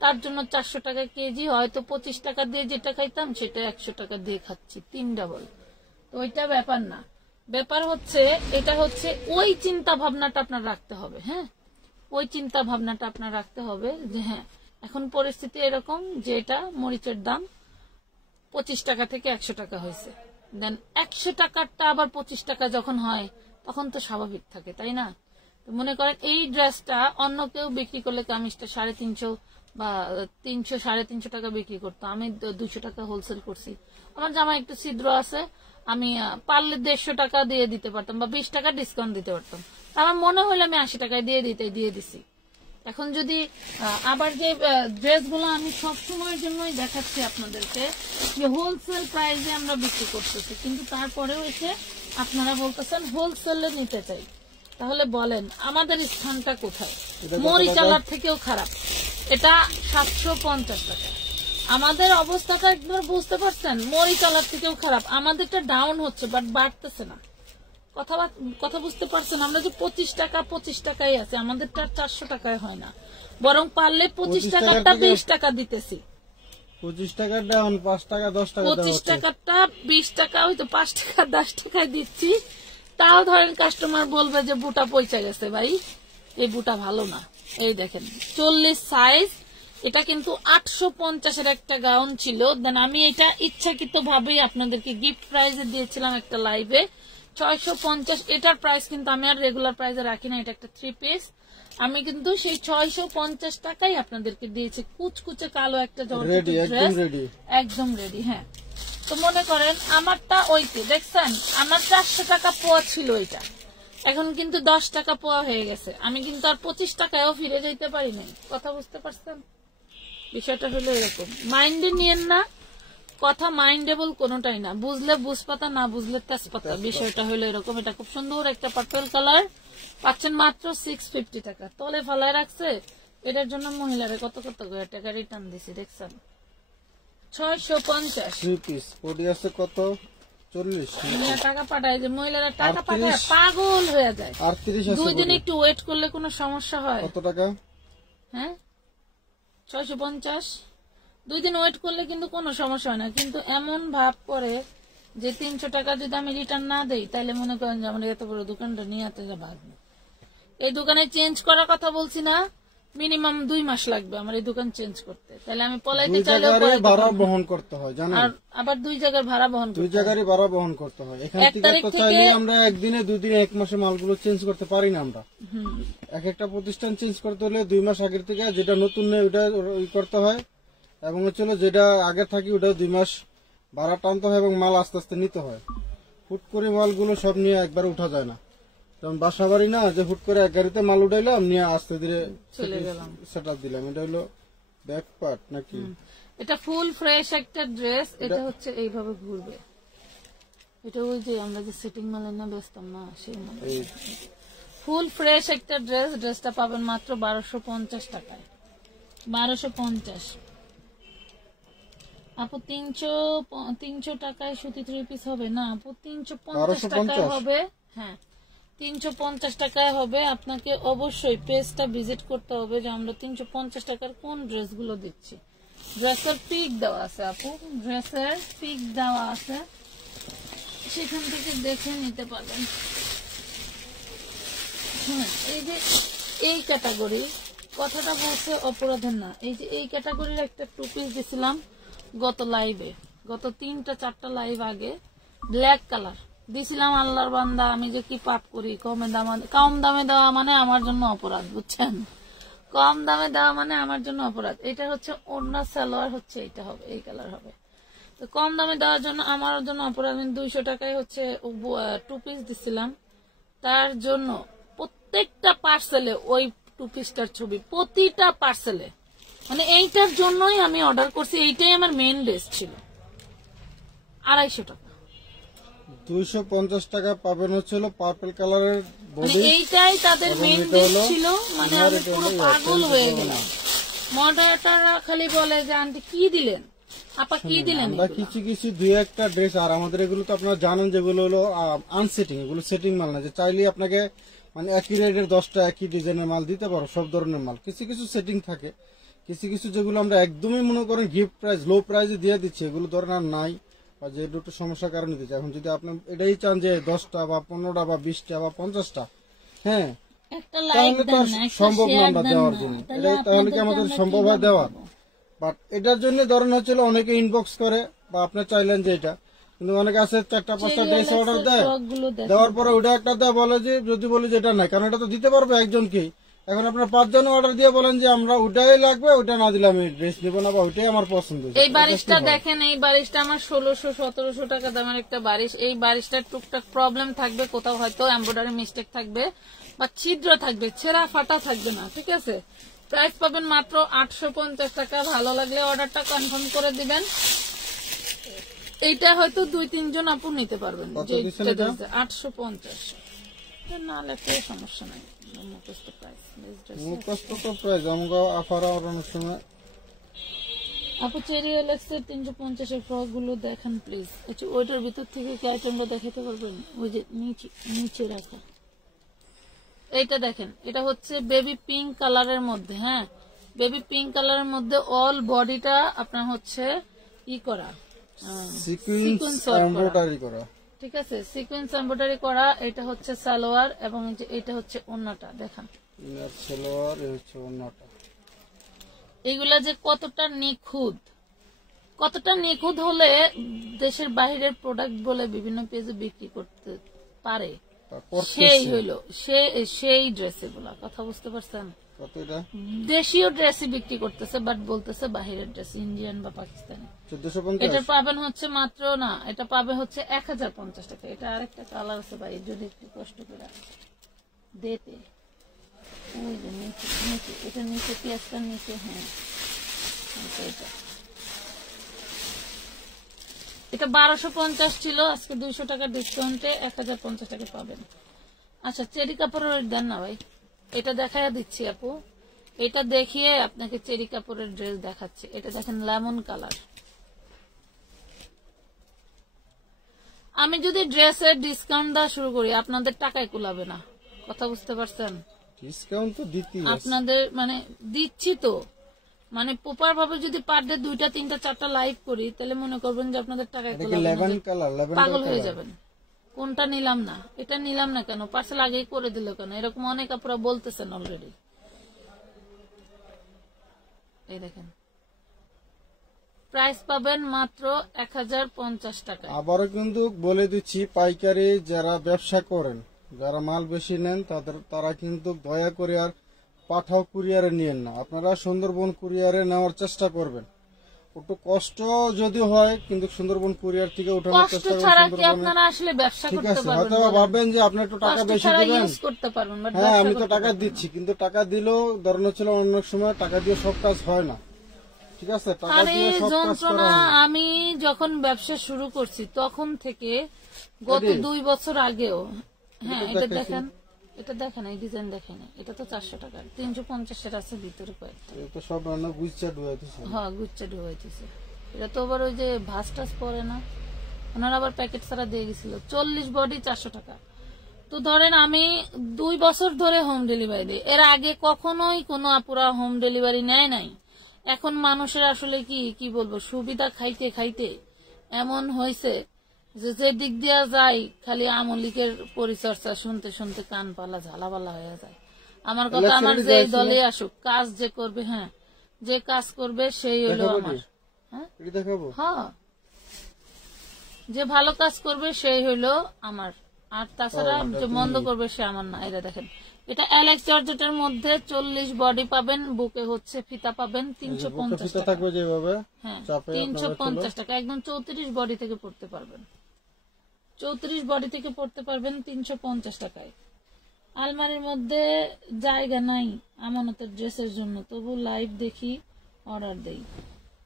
তার জন্য 400 টাকা কেজি, হয়তো 25 টাকা দিয়ে যেটা খাইতাম সেটা 100 টাকা দিয়ে খাচ্ছি, 3 ডাবল। তো ওইটা ব্যাপার না, ব্যাপার হচ্ছে এটা হচ্ছে ওই চিন্তা ভাবনাটা আপনার রাখতে হবে। হ্যাঁ, ওই চিন্তা ভাবনাটা আপনার রাখতে হবে যে হ্যাঁ এখন পরিস্থিতি এরকম যে এটা মরিচের দাম 25 টাকা থেকে 100 টাকা হয়েছে, দেন 100 টাকারটা আবার 25 টাকা যখন হয় তখন তো স্বাভাবিক থাকে, তাই না? তো মনে করেন এই ড্রেসটা অন্য কেউ বিক্রি করলে কামিজটা 350 বা 300 350 টাকা বিক্রি করতো, আমি 200 টাকা হোলসেল করছি। আমার জামা একটু ছিদ্র আছে, আমি পারলে 150 টাকা দিয়ে দিতে পারতাম বা 20 টাকা ডিসকাউন্ট দিতে পারতাম। আমার মনে হলো আমি 80 টাকায় দিয়ে দিছি। এখন যদি আবার যে ড্রেসগুলো আমি সব সময়ের জন্যই দেখাচ্ছি আপনাদেরকে যে হোলসেল প্রাইসে আমরা বিক্রি করতেছি, কিন্তু তারপরেও এসে আপনারা বলতেছেন হোলসেলে নিতে চাই, তাহলে বলেন আমাদের স্থানটা কোথায়? মরিচালার থেকেও খারাপ, এটা 750 টাকা। আমাদের অবস্থাটা একবার বুঝতে পারছেন, মরিচালার থেকেও খারাপ। আমাদেরটা ডাউন হচ্ছে বাট বাড়তেছে না। কথা বুঝতে পারছেন? আমরা যে 25 টাকাই আছে, আমাদেরটা 400 টাকায় হয় না, বরং পারলে 25 টাকাটা 20 টাকা দিতেছি। 25 টাকার ডাউন 5 টাকা 10 টাকা 25 টাকাটা 20 টাকা হয়তো 5 টাকা 10 টাকায় দিচ্ছি, তাও ধরেন কাস্টমার বলবে যে বুটা পয়সা গেছে ভাই, এই বুটা ভালো না। এই দেখেন 40 সাইজ, এটা কিন্তু 850 একটা গাউন ছিল। দেন আমি এটা ইচ্ছাকৃত ভাবেই আপনাদেরকে গিফট প্রাইজে দিয়েছিলাম একটা লাইভে 650। এটার প্রাইস কিন্তু আমি আর রেগুলার প্রাইসে রাখি না, এটা একটা 3 পিস। আমি কিন্তু সেই 650 টাকাই আপনাদেরকে দিয়েছি। কুচকুচে কালো একটা একদম রেডি। হ্যাঁ, তো মনে করেন আমারটা ওইতে দেখছেন আমার 400 টাকা পোয়া ছিল এটা, এখন কিন্তু 10 টাকা পোয়া হয়ে গেছে। আমি কিন্তু আর 25 টাকায়ও ফিরে যাইতে পারি নাই। কথা বুঝতে পারছেন? বিষয়টা হলো এরকম, মাইন্ডে নিয়েন না কথা, মাইন্ডেবল কোনোটাই না। বুঝলে বুঝপাতা, না বুঝলে তেজপাতা। বিষয়টা হলো এরকম। এটা খুব সুন্দর একটা পার্পল কালার, পাচ্ছেন মাত্র 650 টাকা। তলে ফালায় রাখছে, এটার জন্য মহিলারে কত টাকা রিটার্ন দিছি দেখছেন, 650 পিস পড়ি আছে কত 40 টাকা পাঠায়। যে মহিলারা টাকা পাঠায় পাগল হয়ে যায়। 38 আছে। 2 দিন একটু ওয়েট করলে কোনো সমস্যা হয়? কত টাকা? হ্যাঁ 650। 2 দিন ওয়েট করলে কিন্তু কোনো সমস্যা হয় না, কিন্তু এমন ভাব করে যে 300 টাকা যদি আমি রিটার্ন না দেই তাহলে মনে করেন যে আমার এত বড় দোকানটা নিয়ে এত যা ভাগবে। এই দোকানে চেঞ্জ করার কথা বলছি না, মিনিমাম 2 মাস লাগবে আমার এই দোকান চেঞ্জ করতে। তাহলে আমি পলাইতে চাইলেও ভাড়া বহন করতে হয় জানেন, আর আবার 2 জায়গার ভাড়া বহন করতে হয়। 2 জায়গারই ভাড়া বহন করতে হয়। এখান থেকে তো চাইলে আমরা একদিনে 2 দিনে 1 মাসে মালগুলো চেঞ্জ করতে পারি না। আমরা এক একটা প্রতিষ্ঠান চেঞ্জ করতে হলে 2 মাস আগের থেকে, যেটা নতুন নেই ওটা করতে হয়, এবং হচ্ছে যেটা আগে থাকি ওটা 2 মাস ভাড়া টানতে হয় এবং মাল আস্তে আস্তে নিতে হয়। হুট করে মালগুলো সব নিয়ে একবার উঠা যায় না, যেমন বাসা বাড়ি না যে হুট করে এক গাড়িতে মাল উঠাইলাম নিয়ে আস্তে ধীরে সেট আপ দিলাম। এটা হলো ব্যাক পার্ট নাকি? এটা ফুল ফ্রেশ একটা ড্রেস। এটা হচ্ছে এইভাবে ঘুরবে, এটা ওই যে আমরা যে সেটিং মালে না বেচতাম না সেই মাল। ফুল ফ্রেশ একটা ড্রেস। ড্রেসটা পাবেন মাত্র 1250 টাকায়। 1250 আপু। 300 টাকায় সুতি 3 পিস হবে না আপু, 350 টাকায় হবে। হ্যাঁ 350 টাকায় হবে। আপনাকে অবশ্যই পেজটা ভিজিট করতে হবে যে আমরা 350 টাকার কোন ড্রেসগুলো দিচ্ছি। ড্রেসের পিক দেওয়া আছে আপু, ড্রেসের পিক দেওয়া আছে, সেখান থেকে দেখে নিতে পারবেন। এই যে এই ক্যাটাগরি কথাটা বলছে অপরাধের না, এই যে এই ক্যাটাগরির একটা 2 পিস দিছিলাম গত লাইভে, গত 3-4টা লাইভ আগে। ব্ল্যাক কালার দিছিলাম। আল্লাহর বান্দা, আমি যে কি পাপ করি। কম দামে দেওয়া মানে আমার জন্য অপরাধ, বুঝছেন? কম দামে দেওয়া মানে আমার জন্য অপরাধ। এটা হচ্ছে ওড়না সালোয়ার, হচ্ছে এটা হবে, এই কালার হবে। তো কম দামে দেওয়ার জন্য আমার জন্য অপরাধ। আমি 200 টাকায় হচ্ছে 2 পিস দিছিলাম, তার জন্য প্রত্যেকটা পার্সেলে ওই 2 পিসটার ছবি, প্রতিটা পার্সেলে। মানে এইটার জন্যই আমি অর্ডার করছি, এইটাই আমার মেইন ড্রেস ছিল। 250 টাকা। 250 টাকা পাবেন হচ্ছে পার্পল কালারের বডি, এইটাই তাদের মেইন ড্রেস ছিল। মানে আমি পুরো পাগল হয়ে গেলাম। মডারেটররা খালি বলে যে আন্টি কি দিলেন, আপা কি দিলেন। আমরা কিছু 2-1টা ড্রেস, আর আমাদের এগুলো তো আপনারা জানেন যেগুলো হলো আনসেটিং, এগুলো সেটিং মাল না যে চাইলে আপনাকে মানে একই রেটের 10টা একই ডিজাইনের মাল দিতে পারো, সব ধরনের মাল। কিছু সেটিং থাকে, কিছু যেগুলো আমরা একদমই মনে করেন গিফট প্রাইস লো প্রাইসে দিয়ে দিচ্ছি, এগুলো ধরেন আর নাই, বা যে দুটো সমস্যার কারণে দিচ্ছে। এখন যদি আপনি এটাই চান যে 10টা বা 15টা বা 20টা বা 50টা, হ্যাঁ একটা লাইক তাহলে তো দেন আর না, একটা সম্ভব না শেয়ার আমরা দেন দেওয়ার না, জন্য, তাহলে তাহলে কি আপনাদেরকে আমাদের আমরা সম্ভব হয় কিভাবে দেওয়ার? দেবো? বাট এটার জন্য ধরেন হচ্ছিল অনেকে ইনবক্স করে বা আপনি চাইলেন যে এটা, কিন্তু অনেকে আছে 4টা-5টা ড্রেস অর্ডার দেয়, ফ্রকগুলো দেখেন। দেওয়ার পরে ওটা একটা দেয় বলে যে যদি বলি যে এটা নাই, কারণ এটা তো দিতে পারবে একজনকেই। এখন আপনার 5 জন অর্ডার দিয়ে বলেন যে আমরা ওটাই লাগবে, ওটা না দিলে আমি ড্রেস নিব না বা ওইটাই আমার পছন্দ। এই বারিশটা দেখেন, এই বারিশটা আমার 1600-1700 টাকা দামের একটা বারিশ। এই বারিশটার টুকটাক প্রবলেম থাকবে, কোথাও হয়তো এমব্রয়ডারি মিস্টেক থাকবে বা ছিদ্র থাকবে, ছেঁড়া ফাটা থাকবে না, ঠিক আছে। প্রাইস পাবেন মাত্র 850 টাকা। ভালো লাগলে অর্ডারটা কনফার্ম করে দিবেন। এইটা হয়তো 2-3 জন আপু নিতে পারবেন। কত যে দিছেন এটা? 850 না লাগলে সমস্যা নাই, মুখস্থ প্রাইস। মুখস্থ তো প্রাইস আমরা আফার অনেক সময়। আপু চেরি এলেক্সের 350 এর ফ্রক গুলো দেখেন প্লিজ। আচ্ছা, ওইটার ভিতর থেকে কি আইটেমটা দেখাতে পারবেন? ওই যে নিচে রাখা এইটা দেখেন, এটা হচ্ছে বেবি পিঙ্ক কালারের মধ্যে। হ্যাঁ, বেবি পিঙ্ক কালারের মধ্যে অল বডিটা আপনার হচ্ছে ই করা, সিকোয়েন্স এমব্রয়ডারি করা, ঠিক আছে, সিকোয়েন্স এমব্রয়ডারি করা। এটা হচ্ছে সালোয়ার এবং এটা হচ্ছে ওন্নাটা দেখেন। ইনার সালোয়ার, এই হচ্ছে ওন্নাটা। এইগুলা যে কতটা নিখুঁত হলে দেশের বাইরের প্রোডাক্ট বলে বিভিন্ন পেজে বিক্রি করতে পারে, সেই হইলো সেই ড্রেস। এগুলা কথা বুঝতে পারছেন? কত এটা? দেশীয় ড্রেসই বিক্রি করতেছে, বাট বলতেছে বাহিরের ড্রেস, ইন্ডিয়ান বা পাকিস্তানি। 1450। এটা পাবেন হচ্ছে মাত্র, না এটা পাবে হচ্ছে 1050 টাকা। এটা আরেকটা কালার আছে ভাই, যদি একটু কষ্ট করে দিতে, ওই যে নিচে এটা নিচে পেঁয়াজটার নিচে। হ্যাঁ, এটা 1250 ছিল, আজকে 200 টাকা ডিসকাউন্টে 1050 টাকা পাবেন। আচ্ছা, চেরি কাপড়ের দেন না ভাই, এটা দেখাইয়া দিচ্ছি আপু। এটা দেখিয়ে আপনাকে চেরি কাপড়ের ড্রেস দেখাচ্ছি। এটা দেখেন লেমন কালার। আমি যদি ড্রেসের ডিসকাউন্ট দেওয়া শুরু করি আপনাদের টাকায় কুলাবে না, কথা বুঝতে পারছেন? ডিসকাউন্ট তো দিতেই আছে আপনাদের, মানে দিচ্ছি তো, মানে প্রপার ভাবে যদি পার ডে 2টা 3টা 4টা লাইভ করি, তাহলে মনে করবেন যে আপনাদের টাকায় এটা কি কুলাবে না, লেভেন কালার, পাগল হয়ে যাবেন। কোনটা নিলাম না, এটা নিলাম না কেন, পার্সেল আগেই করে দিল কেন, এরকম অনেক আপনারা বলতেছেন অলরেডি। এই দেখেন, প্রাইস পাবেন মাত্র 1050 টাকা। আবারও কিন্তু বলে দিচ্ছি, পাইকারি যারা ব্যবসা করেন, যারা মাল বেশি নেন, তারা কিন্তু দয়া করে আর পাঠাও কুরিয়ারে নিয়েন না। আপনারা সুন্দরবন কুরিয়ারে নেওয়ার চেষ্টা করবেন। একটু কষ্ট যদি হয়, কিন্তু সুন্দরবন কুরিয়ার থেকে উঠানোর কষ্ট চেষ্টা ছাড়া করবেন কি সুন্দরবনে। আপনারা আসলে ব্যবসা ঠিক করতে আছে, পারবেন? হয়তো ভাববেন যে আপনি একটু টাকা কষ্ট বেশি ছাড়া দিবেন। ইউজ করতে পারবেন, বাট হ্যাঁ, আমি তো টাকা দিচ্ছি, কিন্তু টাকা দিলেও ধরনের ছিল অনেক সময় টাকা দিয়ে সব কাজ হয় না। ঠিক আছে, টাকা আরে দিয়ে সব কাজ যন্ত্রণা, করা হয় না। আমি যখন ব্যবসা শুরু করছি তখন থেকে গত 2 বছর আগেও। হ্যাঁ, এটা দেখেন, এটা দেখেন, এই ডিজাইন দেখেন, এটা তো 400 টাকা, 350 এর আছে ভিতরে কয়েকটা। এটা তো সব রান্না গুচ্ছা ডুয়াইতেছে। হ্যাঁ, গুচ্ছা ঢুকাইতেছে। এটা তো আবার ওই যে ভাস টাস পরে না, ওনারা আবার প্যাকেট ছাড়া দিয়ে গেছিল। 40 বডি 400 টাকা। তো ধরেন আমি 2 বছর ধরে হোম ডেলিভারি দিই, এর আগে কখনোই কোনো আপুরা হোম ডেলিভারি নেয় নাই। এখন মানুষের আসলে কি বলবো, সুবিধা খাইতে খাইতে এমন হয়েছে যে যে দিক দিয়া যাই খালি আমলিকের পরিচর্যা শুনতে শুনতে কান পালা ঝালাপালা হয়ে যায়। আমার কথা, আমার যে দলে আসুক, কাজ যে করবে, হ্যাঁ, যে কাজ করবে সেই হলো আমার। হ্যাঁ, এটা দেখাবো। হ্যাঁ, যে ভালো কাজ করবে সেই হইলো আমার, আর তাছাড়া যে মন্দ করবে সে আমার না। এটা দেখেন, এটা অ্যালেক্স জর্জেটের মধ্যে 40 বডি পাবেন, বুকে হচ্ছে ফিতা পাবেন 350 ফিতা টাকা। থাকবে যেভাবে, হ্যাঁ, চাপে 350 টাকা, একদম 34 বডি থেকে পড়তে পারবেন। 34 বডি থেকে পড়তে পারবেন 350 টাকায়। আলমারির মধ্যে জায়গা নাই আমানতের ড্রেসের জন্য, তবু লাইভ দেখি, অর্ডার দেই।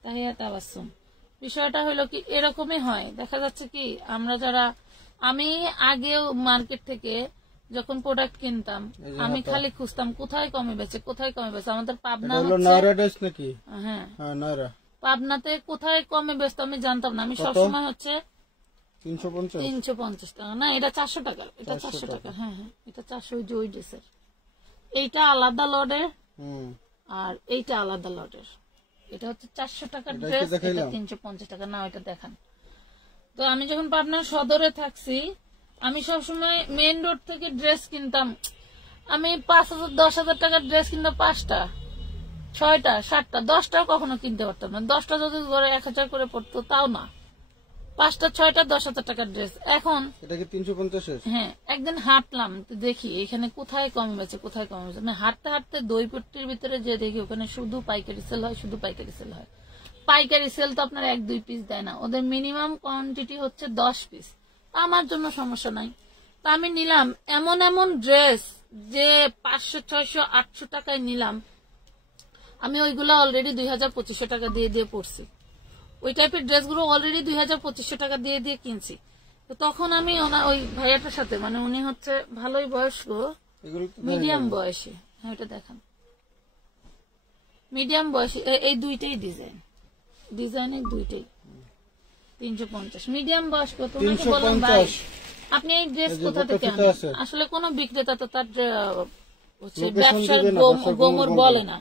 তাহিয়া তাবাসসুম। বিষয়টা হলো কি, এরকমই হয়। দেখা যাচ্ছে কি, আমরা যারা, আমি আগেও মার্কেট থেকে যখন প্রোডাক্ট কিনতাম, আমি খালি খুঁজতাম কোথায় কমে বেচে, কোথায় কমে বেচে। আমাদের পাবনা হলো হচ্ছে, নাইরা ড্রেস নাকি? হ্যাঁ, হ্যাঁ, নাইরা। পাবনাতে কোথায় কমে বেচতো আমি জানতাম না। আমি সবসময় হচ্ছে 350। 350 টাকা না, এটা 400 টাকা, এটা 400 টাকা। হ্যাঁ হ্যাঁ, এটা 400, ওই যে ওই ড্রেসের। এইটা আলাদা লডের আর এইটা আলাদা লডের। এটা হচ্ছে 400 টাকার ড্রেস, এটা 350 টাকা। না, এটা দেখান। তো আমি যখন পাবনা সদরে থাকছি, আমি সবসময় মেইন রোড থেকে ড্রেস কিনতাম। আমি 5,000 10,000 টাকার ড্রেস কিনতে 5টা 6টা 7টা 10টাও কখনো কিনতে পারতাম না। 10টা যদি করে 1,000 করে পড়তো তাও না, 5টা 6টা 10,000 টাকার ড্রেস। এখন এটা কি 350? হ্যাঁ, একদিন হাঁটলাম তো দেখি এখানে কোথায় কমে বেছে কোথায় কমে বেছে। আমি হাঁটতে হাঁটতে দইপট্টির ভিতরে যে দেখি ওখানে শুধু পাইকারি সেল হয়, শুধু পাইকারি সেল হয়। পাইকারি সেল তো আপনার 1-2 পিস দেয় না, ওদের মিনিমাম কোয়ান্টিটি হচ্ছে 10 পিস। আমার জন্য সমস্যা নাই, তা আমি নিলাম এমন এমন ড্রেস যে 500 600 800 টাকায় নিলাম। আমি ওইগুলো অলরেডি 2,000-2,500 টাকা দিয়ে দিয়ে পড়ছি। ওই টাইপের ড্রেসগুলো অলরেডি 2,000-2,500 টাকা দিয়ে দিয়ে কিনছি। তো তখন আমি ওই ভাইয়াটার সাথে, মানে উনি হচ্ছে ভালোই বয়স্ক, মিডিয়াম বয়সী। হ্যাঁ, এটা দেখান, মিডিয়াম বয়সী। এই দুইটাই ডিজাইনের দুইটাই 350। মিডিয়াম বয়স্ক। তো ওনাকে বললাম, ভাই আপনি এই ড্রেস কোথা থেকে আনেন? আসলে কোন বিক্রেতা তো তার হচ্ছে ব্যবসার গোমর বলে না।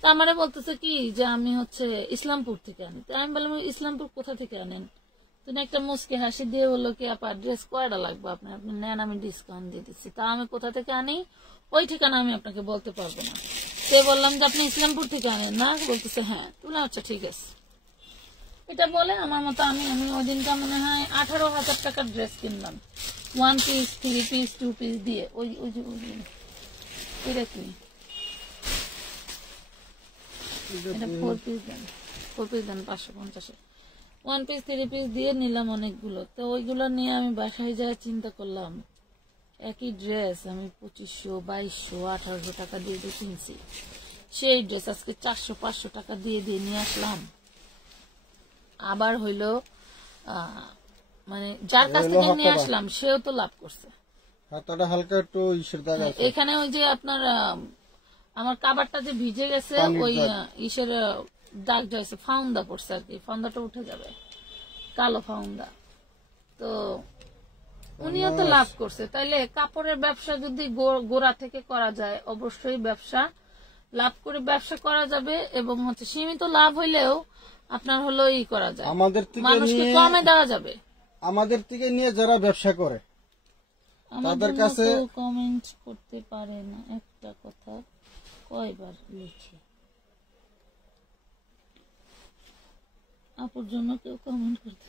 তো আমারে বলতেছে কি যে আমি হচ্ছে ইসলামপুর থেকে আনি। তো আমি বললাম, ইসলামপুর কোথা থেকে আনেন? তুমি একটা মুস্কি হাসি দিয়ে বললো কি, আপা ড্রেস কয়টা লাগবে আপনার, আপনি নেন, আমি ডিসকাউন্ট দিয়ে দিচ্ছি। তা আমি কোথা থেকে আনি ওই ঠিকানা আমি আপনাকে বলতে পারবো না। সে বললাম যে আপনি ইসলামপুর থেকে আনেন না? বলতেছে হ্যাঁ। তুলে, আচ্ছা ঠিক আছে। এটা বলে আমার মতো আমি ওই দিনটা মনে হয় 18,000 টাকার ড্রেস কিনলাম, 1 পিস 3 পিস 2 পিস দিয়ে। ওই এটা কি, এটা 4 পিস দেন, 4 পিস দেন 550। 1 পিস 3 পিস দিয়ে নিলাম অনেকগুলো। তো ওইগুলো নিয়ে আমি বাসায় যায় চিন্তা করলাম, একই ড্রেস আমি 2500 2200 1800 টাকা দিয়ে দিয়ে কিনছি, সেই ড্রেস আজকে 400-500 টাকা দিয়ে দিয়ে নিয়ে আসলাম। আবার হইলো মানে যার কাছ থেকে নিয়ে আসলাম সেও তো লাভ করছে। হাতাটা হালকা একটু ইসের দাগ আছে এখানে। ওই যে আপনার আমার কাবারটা যে ভিজে গেছে, ওই ইসের দাগ যাইছে, ফাউন্দা পড়ছে আর কি, ফাউন্দাটা উঠে যাবে, কালো ফাউন্দা। তো উনিও তো লাভ করছে। তাইলে কাপড়ের ব্যবসা যদি গোড়া থেকে করা যায়, অবশ্যই ব্যবসা লাভ করে ব্যবসা করা যাবে। এবং হচ্ছে সীমিত লাভ হইলেও আপনার হলো ই করা যায়, মানুষকে কমে দেওয়া যাবে। আমাদের থেকে নিয়ে যারা ব্যবসা করে তাদের কাছে কমেন্ট করতে পারে না, একটা কথা কয়বার লিখি, আপুর জন্য কেউ কমেন্ট করতে।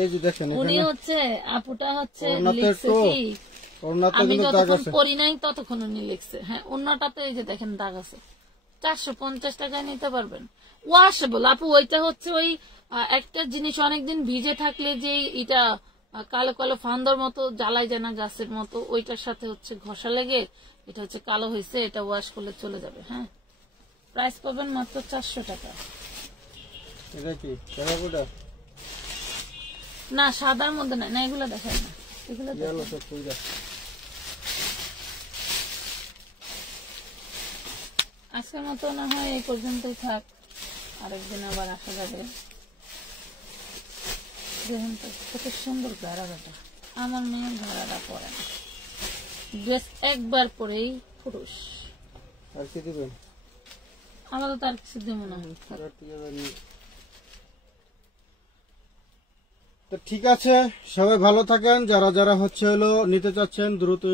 এই যে দেখেন, উনি হচ্ছে আপুটা হচ্ছে লিখছে কি, আমি যতক্ষণ পড়ি নাই ততক্ষণ উনি লিখছে। হ্যাঁ, ওনাটাতে এই যে দেখেন দাগ আছে। 450 টাকায় নিতে পারবেন, ওয়াশেবল। আপু ওইটা হচ্ছে ওই একটা জিনিস অনেকদিন ভিজে থাকলে যে এটা কালো কালো ফান্দার মতো জ্বালাই যায় না, গাছের মতো, ওইটার সাথে হচ্ছে ঘষা লেগে এটা হচ্ছে কালো হয়েছে, এটা ওয়াশ করলে চলে যাবে। হ্যাঁ, প্রাইস পাবেন মাত্র 400 টাকা। এটা কি টেরাকোটা না, সাদার মধ্যে না, এগুলো দেখায় না, এগুলো আজকের মতো না হয় এই পর্যন্তই থাক, আরেকদিন আবার আসা যাবে। দেখুন তো কত সুন্দর ঘাড়াটা, আমার মেয়ের ঘাড়াটা পরে না, ড্রেস একবার পরেই পুরুষ। আর কি দিবেন? আমাদের তার কিছু দেবো না। তো ঠিক আছে, সবাই ভালো থাকেন। যারা যারা হচ্ছে হলো নিতে চাচ্ছেন দ্রুত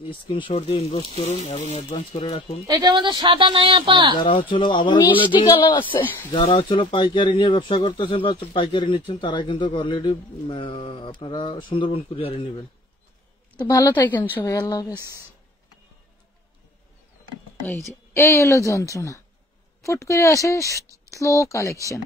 স্ক্রিনশট দিয়ে ইনবক্স করুন এবং অ্যাডভান্স করে রাখুন। এটার মধ্যে সাদা নাই আপা, যারা হচ্ছে আবার বলে দিই, যারা হচ্ছে পাইকারি নিয়ে ব্যবসা করতেছেন বা পাইকারি নিচ্ছেন তারা কিন্তু অলরেডি আপনারা সুন্দরবন কুরিয়ারে নেবেন। তো ভালো থাকেন সবাই, আল্লাহ হাফেজ। এই যে এই হলো যন্ত্রণা, ফুট করে আসে স্লো কালেকশন।